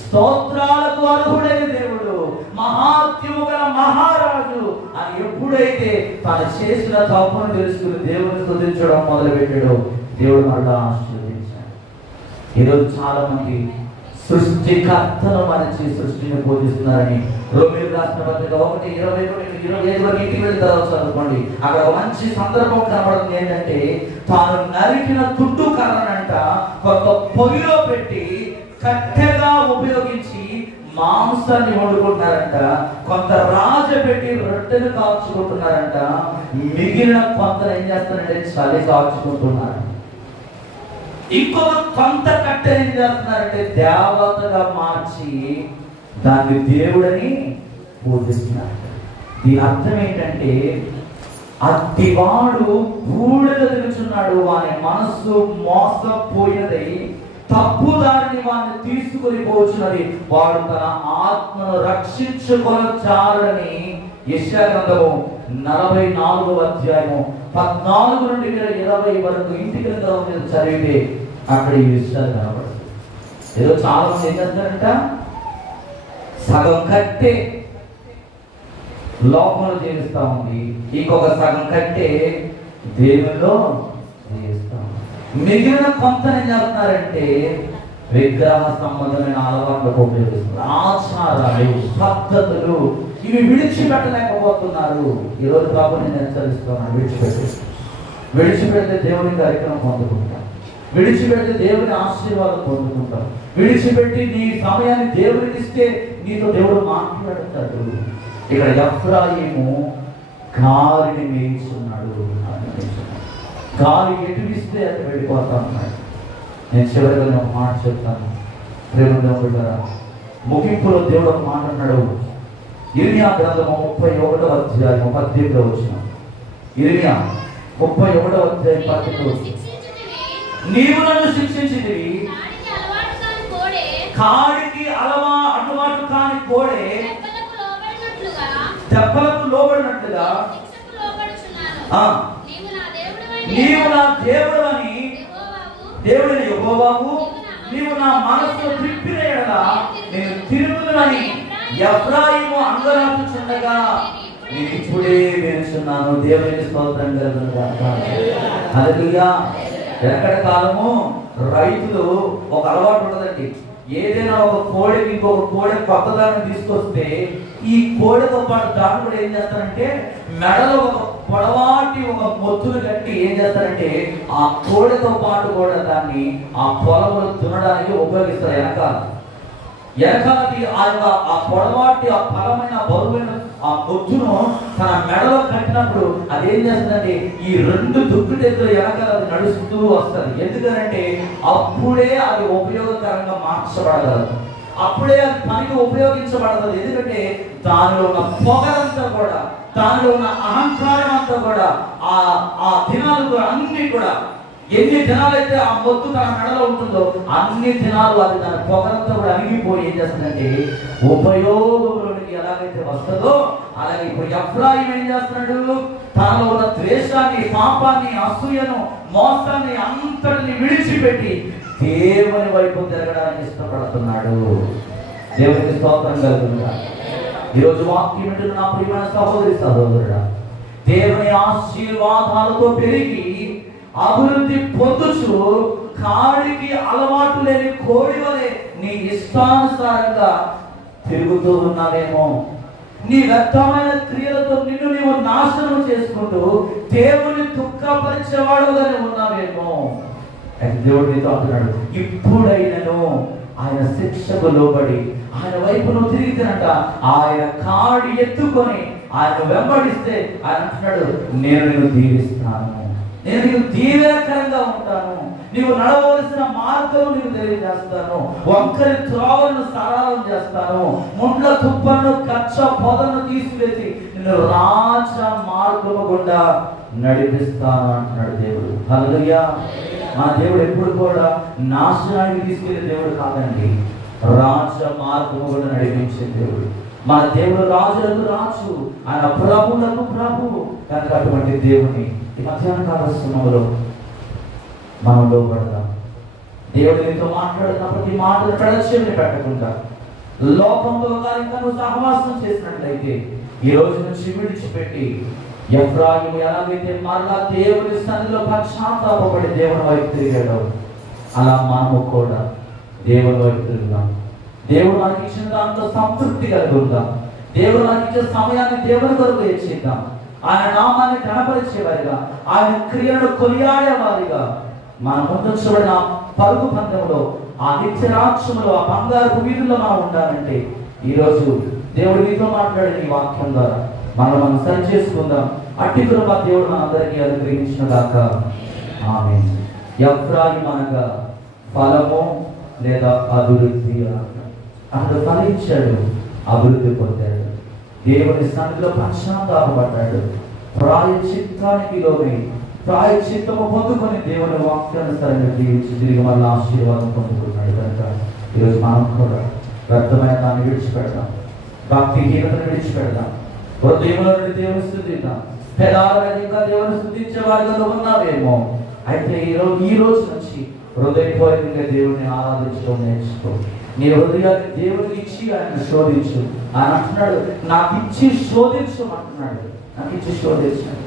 స్తోత్రాలకు అర్హుడైన దేవుడు, మహాత్యము గల మహారాజు అని ఎప్పుడైతే తను చేసిన తప్పును తెలుసుకుని దేవుని స్తుతించడం మొదలుపెట్టాడు, దేవుడు మరలా ఆశీర్వదించాడు. ఈరోజు చాలా మంది సృష్టికర్తను మనిషి సృష్టిని పూజిస్తున్నారని రోమీయులు రాసిన పత్రిక 1:20-25 వరకు ఇంటికి వెళ్ళి చదువుకోండి. అక్కడ మంచి సందర్భం కనబడుతుంది. ఏంటంటే, తాను నరికిన తుట్టు కర్రనంట కొంత పొయ్యిలో పెట్టి కట్టెగా ఉపయోగించి మాంసాన్ని వండుకుంటున్నారంట. కొంత రాజ పెట్టి రొట్టెలు కాల్చుకుంటున్నారంట. మిగిలిన కొంత ఏం చేస్తారంటే చలి కాల్చుకుంటున్నారు. ఇంకొక కొంత కట్టెలు ఏం చేస్తున్నారంటే దేవతగా మార్చి దాన్ని దేవుడని పూజిస్తున్నారు. దీని అర్థం ఏంటంటే, అట్టివాడు బూడిద తిరుగుచున్నాడు, వాని మనస్సు మోసపోయినదై తప్పుదారిని వాడిని తీసుకొని పోచున్నది, వాడు తన ఆత్మను రక్షించుకొనచాలని యెషయా గ్రంథము 44వ అధ్యాయము 14 నుండి 20 వరకు ఇంటికి చదివితే అక్కడ ఈ విషయాలు కనబడుతుంది. ఏదో చాలా మంది ఏం చేస్తారంట, సగం కట్టే లోకంలో జీవిస్తా ఉంది, ఇంకొక సగం కట్టే దేవుల్లో జీవిస్తా ఉంది. మిగిలిన కొంత ఏం చేస్తున్నారంటే విగ్రహ సంబంధమైన అలవాట్లకు ఉపయోగిస్తున్నారు. ఆచారాలు, పద్ధతులు ఇవి విడిచిపెట్టలేకపోతున్నారు. ఈరోజు కాబట్టి నేను హెచ్చరిస్తున్నాను, విడిచిపెడితే దేవుని కార్యక్రమం పొందుకుంటాం, విడిచిపెడితే దేవుని ఆశీర్వాదం పొందుకుంటాం. విడిచిపెట్టి నీ సమయాన్ని దేవుడికి ఇస్తే నీతో దేవుడు మాట్లాడతాడు. ఇక్కడ ఎఫ్రాయిము గాలిని మేయిస్తున్నాడు. గాలి ఎటు ఇస్తే అది వెళ్ళిపోతా ఉన్నాడు. నేను చివరిగా ఒక మాట చెప్తాను. ప్రేమ ముగింపులో దేవుడు ఒక మాట అన్నాడు. ఇర్మియా గ్రంథము 31వ అధ్యాయం 18లో వచ్చిన ఇర్మియా 31వ అధ్యాయం 18లో వచ్చిన నీవు నన్ను శిక్షించితివి, కాడికి అలవాటు కాని కోడే దెబ్బలకు లోబడినట్లుగా నీవు నా దేవుడు అని దేవుడిని యెహోవావు నీవు నా మనస్సు త్రిప్పిన యెడల నేను తిరుగుదునని ఎఫ్రాయిము అంగలార్చుచుండగా నేను ఇప్పుడే వినుచున్నాను. దేవునికి స్తోత్రం కలుగును గాక. హల్లెలూయా. ఎక్కడ కాలము రైతులు ఒక అలవాటు ఉండదండి. ఏదైనా ఒక కోడికి ఇంకొక కోడి కొత్తదాన్ని తీసుకొస్తే ఈ కోడితో పాటు దాన్ని కూడా ఏం చేస్తారంటే మెడలో ఒక పొడవాటి ఒక మొత్తులు కట్టి ఏం చేస్తారంటే ఆ కోడితో పాటు కూడా దాన్ని ఆ పొలంలో దున్నడానికి ఉపయోగిస్తారు. వెనకాలకి ఆ పొడవాటి ఆ బలమైన బరువైన ఆ మొత్తును తన మెడలో కట్టినప్పుడు అదేం చేస్తుందంటే ఈ రెండు దుక్కుటెత్తుల వెనకాల అది నడుస్తూ వస్తుంది. ఎందుకంటే అప్పుడే అది ఉపయోగకరంగా మార్చబడగలదు, అప్పుడే అది పనికి ఉపయోగించబడదు. ఎందుకంటే దానిలో ఉన్న పొగరంతా కూడా, దానిలో ఉన్న అహంకారం అంతా కూడా ఆ దినాలు అన్ని కూడా ఎన్ని దినాలైతే ఆ మొత్తు తన మెడలో ఉంటుందో అన్ని దినాలు అది దాని పొగరంతా కూడా అణిగిపోయి ఏం చేస్తుందంటే ఉపయోగంలోనికి ఎలాగైతే వస్తుందో అలాగే ఇప్పుడు ఎఫ్రాయిము ఏం చేస్తున్నాడు? తనలో ఉన్న ద్వేషాన్ని, పాపాన్ని, అసూయను, మోసాన్ని అంతటిని విడిచిపెట్టి దేవుని వైపు తిరగడానికి ఇష్టపడుతున్నాడు. దేవునికి స్తోత్రం కలుగునుగా. ఈరోజు వాక్యం వింటున్న నా ప్రియమైన సహోదరి సహోదరుడా, దేవుని ఆశీర్వాదాలతో పెరిగి అభివృద్ధి పొందుచు కాడికి అలవాటు లేని కోడి వలె నీ ఇష్టానుసారంగా తిరుగుతూ ఉన్నావేమో. నీ వ్యర్థమైన క్రియలతో నిన్ను నీవు నాశనం చేసుకుంటూ దేవుని దుఃఖపరిచేవాడుగా ఉన్నావేమో. దేవుడు నీతో అంటున్నాడు, ఇప్పుడైనను ఆయన శిక్షకు లోబడి ఆయన వైపు నువ్వు తిరిగితేనంట ఆయన కాడి ఎత్తుకొని ఆయన వెంబడిస్తే ఆయన అంటున్నాడు, నేను నిన్ను దీవిస్తాను, నేను నీకు దీవెనకరంగా ఉంటాను, నీవు నడవలసిన మార్గం నీకు తెలియజేస్తాను, వంకరి త్రోవలను సరళం చేస్తాను, ముండ్ల తుప్పను కచ్చ పొదను తీసివేసి నిన్ను రాజ మార్గము గుండా నడిపిస్తాను అంటున్నాడు దేవుడు. హల్లెలూయా. మా దేవుడు ఎప్పుడు కూడా నాశనానికి తీసుకెళ్లే దేవుడు కాదండి, రాజ మార్గము గుండా నడిపించే దేవుడు. మన దేవుడు రాజులకు రాజు, ఆయన ప్రభువులకు ప్రభువు. కనుక అటువంటి దేవుని ఈ మధ్యాహ్న కాల సమయంలో మనం లోపడదాం. దేవుడు నీతో మాట్లాడుతున్నప్పుడు ఈ మాటలు ప్రదర్శనని పెట్టకుండా లోకంతో కనుక నువ్వు సహవాసం చేసినట్లయితే ఈ రోజు నుంచి విడిచిపెట్టి ఎఫ్రాయిము ఎలాగైతే మరలా దేవుని సన్నిధిలో పశ్చాత్తాపపడి దేవుని వైపు తిరిగాడు, అలా మనము కూడా దేవుని వైపు తిరుగుదాం. దేవుడు మనకి ఇచ్చిన దాంట్లో సంతృప్తి కలిగి ఉందాం. దేవుడు మనకి ఇచ్చిన సమయాన్ని దేవుని కొరకు హెచ్చిద్దాం. ఆయన నామాన్ని కనపరిచేవారిగా, ఆయన క్రియలను కొనియాడేవారిగా మన ముందుంచబడిన పరుగు పందెంలో, ఆ నిత్య రాజ్యంలో, ఆ బంగారు వీధుల్లో మనం ఉండాలంటే ఈరోజు దేవుడు నీతో మాట్లాడిన ఈ వాక్యం ద్వారా మనం సరి చేసుకుందాం. అట్టి కృప దేవుడు మనందరికీ అనుగ్రహించిన దాకా ఆమేన్. ఎఫ్రాయిము అనగా ఫలము లేదా అభివృద్ధి. అక్కడ ఫలించాడు, అభివృద్ధి పొందాడు, దేవుని సన్నిధిలో పశ్చాత్తాపపడ్డాడు, ప్రాయశ్చిత్తానికి లోనై ప్రాయశ్చిత్తము పొందుకొని దేవుని వాక్యానుసారంగా జీవించి తిరిగి మళ్ళీ ఆశీర్వాదం పొందుకున్నాడు. కనుక ఈరోజు మనం కూడా వ్యర్థమైన దాన్ని విడిచిపెడదాం, భక్తిహీనతను విడిచిపెడదాం, హృదయంలో నుండి దేవుని స్తుతిద్దాం. పెదాల ఇంకా దేవుని స్తుతించే వారిగా ఉన్నావేమో, అయితే ఈ రోజు నుంచి హృదయపూర్వకంగా దేవుని ఆరాధించడం నేర్చుకో. నీ హృదయాన్ని దేవుడికి ఇచ్చి ఆయన శోధించు. ఆయన అంటున్నాడు, నాకు ఇచ్చి శోధించు అంటున్నాడు. నాకు ఇచ్చి శోధించాడు.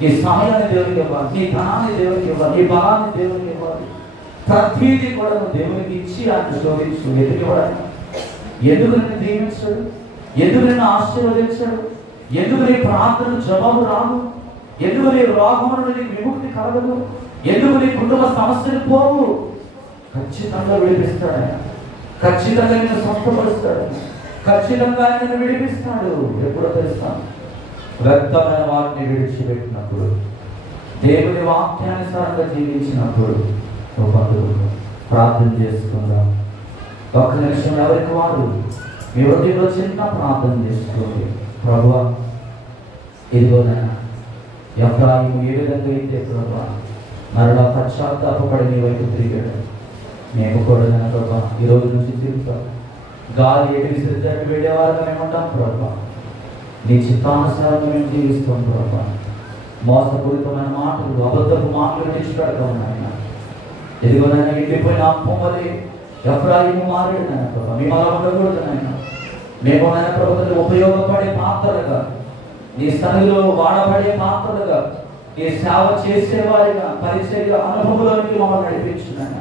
నీ సమయాన్ని దేవునికి ఇవ్వాలి, నీ ధనాన్ని దేవునికి ఇవ్వాలి, నీ బలాన్ని దేవునికి ఇవ్వాలి. ప్రతిదీ కూడా నువ్వు దేవునికి ఇచ్చి ఆయన శోధించు. ఎందుకు ఇవ్వడానికి? ఎందుకు నిన్ను దీవించాడు? ఎందుకు నిన్ను ఆశీర్వదించాడు? ఎందుకు నీ ప్రార్థన జవాబు రాదు? ఎందుకు నీ రోగం నుండి నీకు విముక్తి కలగదు? ఎందుకు నీ కుటుంబ సమస్యలు పోవు? ఖచ్చితంగా విడిపిస్తాడు ఆయన, ఖచ్చితంగా నిన్ను స్వస్థపరుస్తాడు, ఖచ్చితంగా నిన్ను విడిపిస్తాడు. ఎప్పుడో తెలుస్తాను, వ్యర్థమైన వారిని విడిచిపెట్టినప్పుడు, దేవుని వాక్యానుసారంగా జీవించినప్పుడు నువ్వు బంధువులు ప్రార్థన చేసుకుందాం. ఒక్క నిమిషం ఎవరికి వారు మీ హృదయంలో చిన్న ప్రార్థన చేసుకోండి. ప్రభువా, ఇదిగో నాయన ఎఫ్రాయిము ఏ విధంగా అయితే ప్రభువా మరలా పశ్చాత్తాపపడి నీ వైపు తిరిగాడు, మేము కూడా నాయన ప్రభువా ఈ రోజు నుంచి తిరుగుతాం. గాలి ఎటు విసిరితే వెళ్ళేవారుగా మేము ఉంటాం ప్రభువా. నీ చిత్తానుసారంగా మేము జీవిస్తాం ప్రభా. మోసపూరితమైన మాటలు, అబద్ధపు మాటలు విడిచిపెడతాం నాయన. ఎదుగునైనా ఎండిపోయిన అప్పం వలె ఎఫ్రాయిము మారాడు నాయన ప్రభా. మేము అలా ఉండకూడదు నాయన. మేము నాయన ప్రభుత్వం ఉపయోగపడే పాత్రలుగా, నీ సన్నిధిలో వాడబడే పాత్రలుగా, నీ సేవ చేసేవారిగా, పరిచర్య అనుభవంలోనికి మమ్మల్ని నడిపించున్నాయన.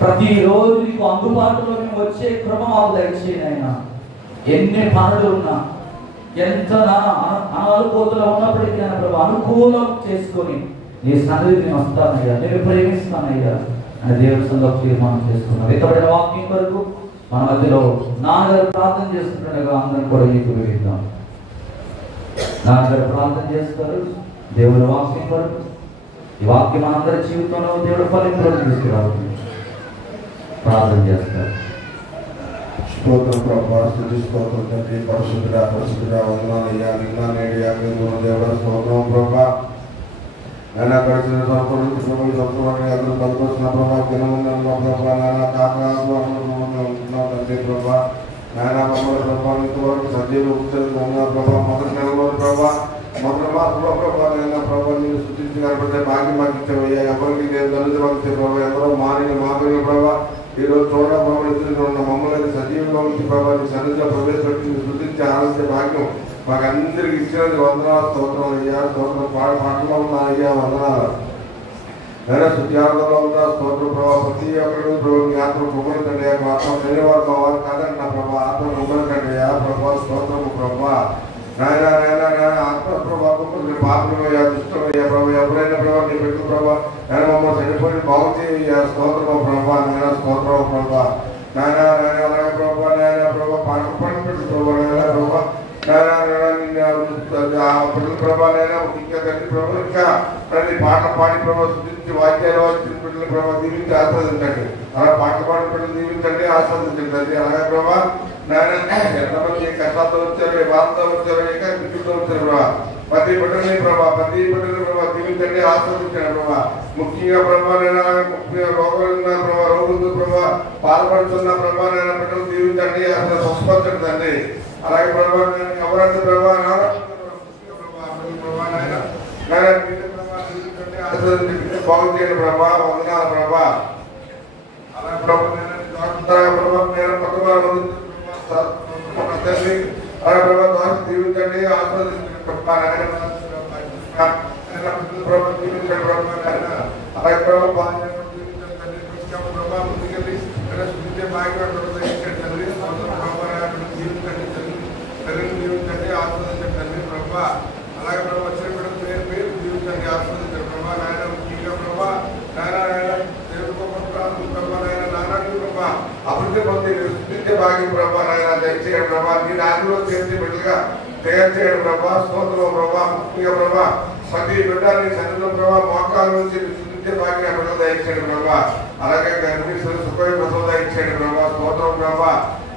ప్రతిరోజు నీకు అందుబాటులో మేము వచ్చే కృప మాకు దయచేయండి ఆయన. ఎన్ని పనులు ఉన్నా, ఎంత అనానుకూలతలో ఉన్నప్పటికీ ఆయన ప్రభు అనుకూలం చేసుకొని నీ సన్నిధికి నేను వస్తానయ్యా, నేను ప్రేమిస్తానయ్యా అని దేవుని సంఘం తీర్మానం చేసుకున్నాం. వెతబడిన వాక్యం వరకు మన మధ్యలో నాన్నగారు ప్రార్థన చేస్తుండగా అందరం కూడా మీకు విందాం. నాన్నగారు ప్రార్థన చేస్తారు దేవుని వాక్యం వరకు. ఈ వాక్యం మనందరి జీవితంలో దేవుడు ఫలింపులను తీసుకురావాలి. ప్రార్థన చేస్తారు. స్తోత్రం ప్రభా, స్తుతి స్తోత్రం తండ్రి. పరిశుద్ధుడా పరిశుద్ధుడా వందనాలయ్యా. నిన్న నేడు దేవుడా స్తోత్రం ప్రభా. నేను గడిచిన సంవత్సరాలు అందరూ పనికొచ్చిన ప్రభా, దినముందన్న ప్రభా నాయన కాకరాజు ఉంటున్నాం తండ్రి ప్రభా. నాయన మమ్మల్ని ప్రభా ఇంతవరకు సజీవులు ఉన్నా ప్రభా. మొదటి నెలలో ప్రభా, మొదటి మాసంలో ప్రభా నాయన ప్రభా నేను స్తుతించి కనబడితే భాగ్యం మాకు ఇచ్చావయ్యా. ఎవరికి నేను దళితులు ప్రభా, ఎందరో మారిన మాదిరిన ప్రభా ఈరోజు చూడ ప్రభావ ఎదురుగా ఉన్న మమ్మల్ని సజీవంగా ఉంచి ప్రభావ నీ సన్నిధిలో ప్రవేశపెట్టి స్తుతించి ఆనందించే భాగ్యం మాకు అందరికి ఇచ్చినది వందనాలు. స్తోత్రం అయ్యా. స్తోత్రం పాటలో ఉన్న అయ్యా వందనాలు. నేను శుద్ధిలో ఉన్నా స్తోత్రం ప్రభావ. ప్రతి ఒక్కరి ప్రభు మీ ఆత్మ కుమ్మరికండి అయ్యా. మా ఆత్మ శనివారు మా వారు కాదండి నా ప్రభావ. ఆత్మ కుమ్మరికండి అయ్యా ప్రభావ. స్తోత్రము ప్రభావ. నాయన నాయన నాయన ఆత్మ ప్రభావం పాపమయ్యా, దుష్టమయ్యా ప్రభావ. ఎవరైనా ప్రభావ నీ పెట్టు ప్రభావ నేను మమ్మల్ని చనిపోయి బాగు చేయ. స్తోత్రము ప్రభావ. నాయన స్తోత్రము ప్రభావ. నాయన నాయన అలాగే ప్రభావ. నాయన ప్రభావ పాట పని పెట్టు ప్రభావ. నాయన ప్రభావ పిల్లల ప్రభావ. నాయన ఇంకా తండ్రి ప్రభావ ఇంకా ప్రతి పాట పాడి ప్రభావ సృష్టించి వాక్యాలు పిల్లల ప్రభావ దీవించి ఆస్వాదించండి. అలా పాటలు పాడిన పిల్లలు దీవించండి, ఆస్వాదించండి. అలాగే ప్రభావ నాయన ఎంతమంది కష్టాలతో వచ్చారు, బాధతో వచ్చారు, ఏకాగ్రతతో వచ్చారు ప్రభావ. ప్రతి బిడ్డని ప్రభావ, ప్రతి బిడ్డని ప్రభావ దీవించండి, ఆస్వాదించండి ప్రభావ. ముఖ్యంగా ప్రభావ నేను ముఖ్యంగా రోగులు ఉన్న ప్రభావ, రోగులతో ప్రభావ బాధపడుతున్న ప్రభావ నేను బిడ్డలు దీవించండి, అసలు స్వస్థపరచండి తండ్రి. అలాగే ప్రభావ నేను ఎవరైతే ప్రభావ బాగు చేయండి ప్రభావ. వందనాలు ప్రభావ. అలాగే ప్రభావ నేను పక్కవారు తండ్రి అలాగే ప్రభావ దీవించండి, ఆస్వాదించండి ప్రభావ. ప్రభావ దీవించండి ప్రభావ. అలాగే ప్రభావ బాగా ప్రభావ ముందుకెళ్ళి శుద్ధించే బాగా తండ్రి. జీవించండి తండ్రి, తల్లిని జీవించండి, ఆస్వాదించండి తండ్రి ప్రభావ. అలాగే ప్రభావ వచ్చిన బిడ్డలు పేరు పేరు జీవించండి, ఆస్వాదించండి ప్రభావ. నాయన ముఖ్యంగా ప్రభావ నాయన నాయన దేవుడి ప్రభావ నాయన నారాయణ ప్రభావ అభివృద్ధి పొంది శుద్ధించే భాగ్యం ప్రభావ. నాయన దయచేయండి ప్రభావ. నీ నాలుగులో చేసి బిడ్డలుగా తయారు చేయడం ప్రభావ. స్తోత్రం ప్రభావ. ముఖ్యంగా ప్రభావ ప్రతి బిడ్డ నీ సన్నిధిలో ప్రభావ మోకాల నుంచి శుద్ధించే భాగ్యం బిడ్డలు దయచేయండి ప్రభావ. అలాగే గర్భిణీలు సుఖమైన ప్రసవం దయచేయండి ప్రభావ. స్తోత్రం ప్రభావ.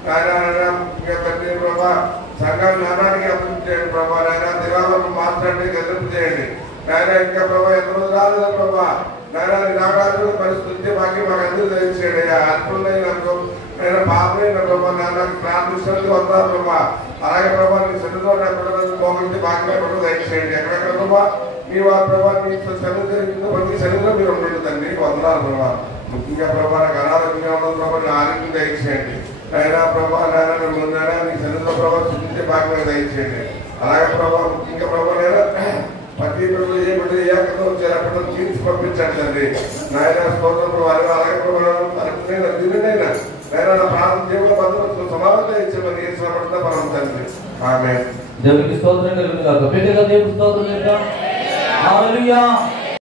నాయన ముఖ్యంగా తండ్రి ప్రభావ సంఘాన్ని నానానికి అభివృద్ధి చేయండి ప్రభావ. నాయన దివాలను మార్చండి, గెలుపు చేయండి నాయన. ఇంకా ప్రభావ ఎంతో రాలేదు ప్రభావ. నాయన నాగాలు పరిస్థితి భాగ్యం మాకు అందరూ దయచేయండి. అల్పులైన నేను పాపమైన ప్రభావ నాయన ప్రార్థిస్తున్నది వద్దాం ప్రభావ. అలాగే ప్రభావ నీ సన్నిధిలో పిల్లలను మోగించి భాగ్యమే ప్రభావ దయచేయండి. ఎక్కడెక్కడ ప్రభావ మీ వారి ప్రభావ నీ సన్నిధి సన్నిధిలో మీరు ఉండండి తండ్రి. వందనాలు ప్రభావ. ముఖ్యంగా ప్రభావ నాకు అనారోగ్యంగా ఉండదు ప్రభావ నా ఆరోగ్యం దయచేయండి. నాయన ప్రభావ నాయన ముందైనా నీ సన్నిధిలో ప్రభావ సృష్టించే భాగ్యం దయచేయండి. అలాగే ప్రభావ ముఖ్యంగా ప్రభావ నాయన ప్రతి బిడ్డలు ఏ బిడ్డ ఏ అక్కడో వచ్చారు అక్కడ తీర్చి పంపించండి తండ్రి. నాయన స్తోత్రం వారి అలాగే ప్రభావ దీనినైనా నాయన నా ప్రాంతం దేవుల భద్రతను సమానంగా ఇచ్చేమని ఇష్టపడుతున్నా పరం తండ్రి. ఆమేన్. దేవునికి స్తోత్రం కలుగును గాక. పెద్దగా దేవునికి స్తోత్రం చేద్దాం. హల్లెలూయా.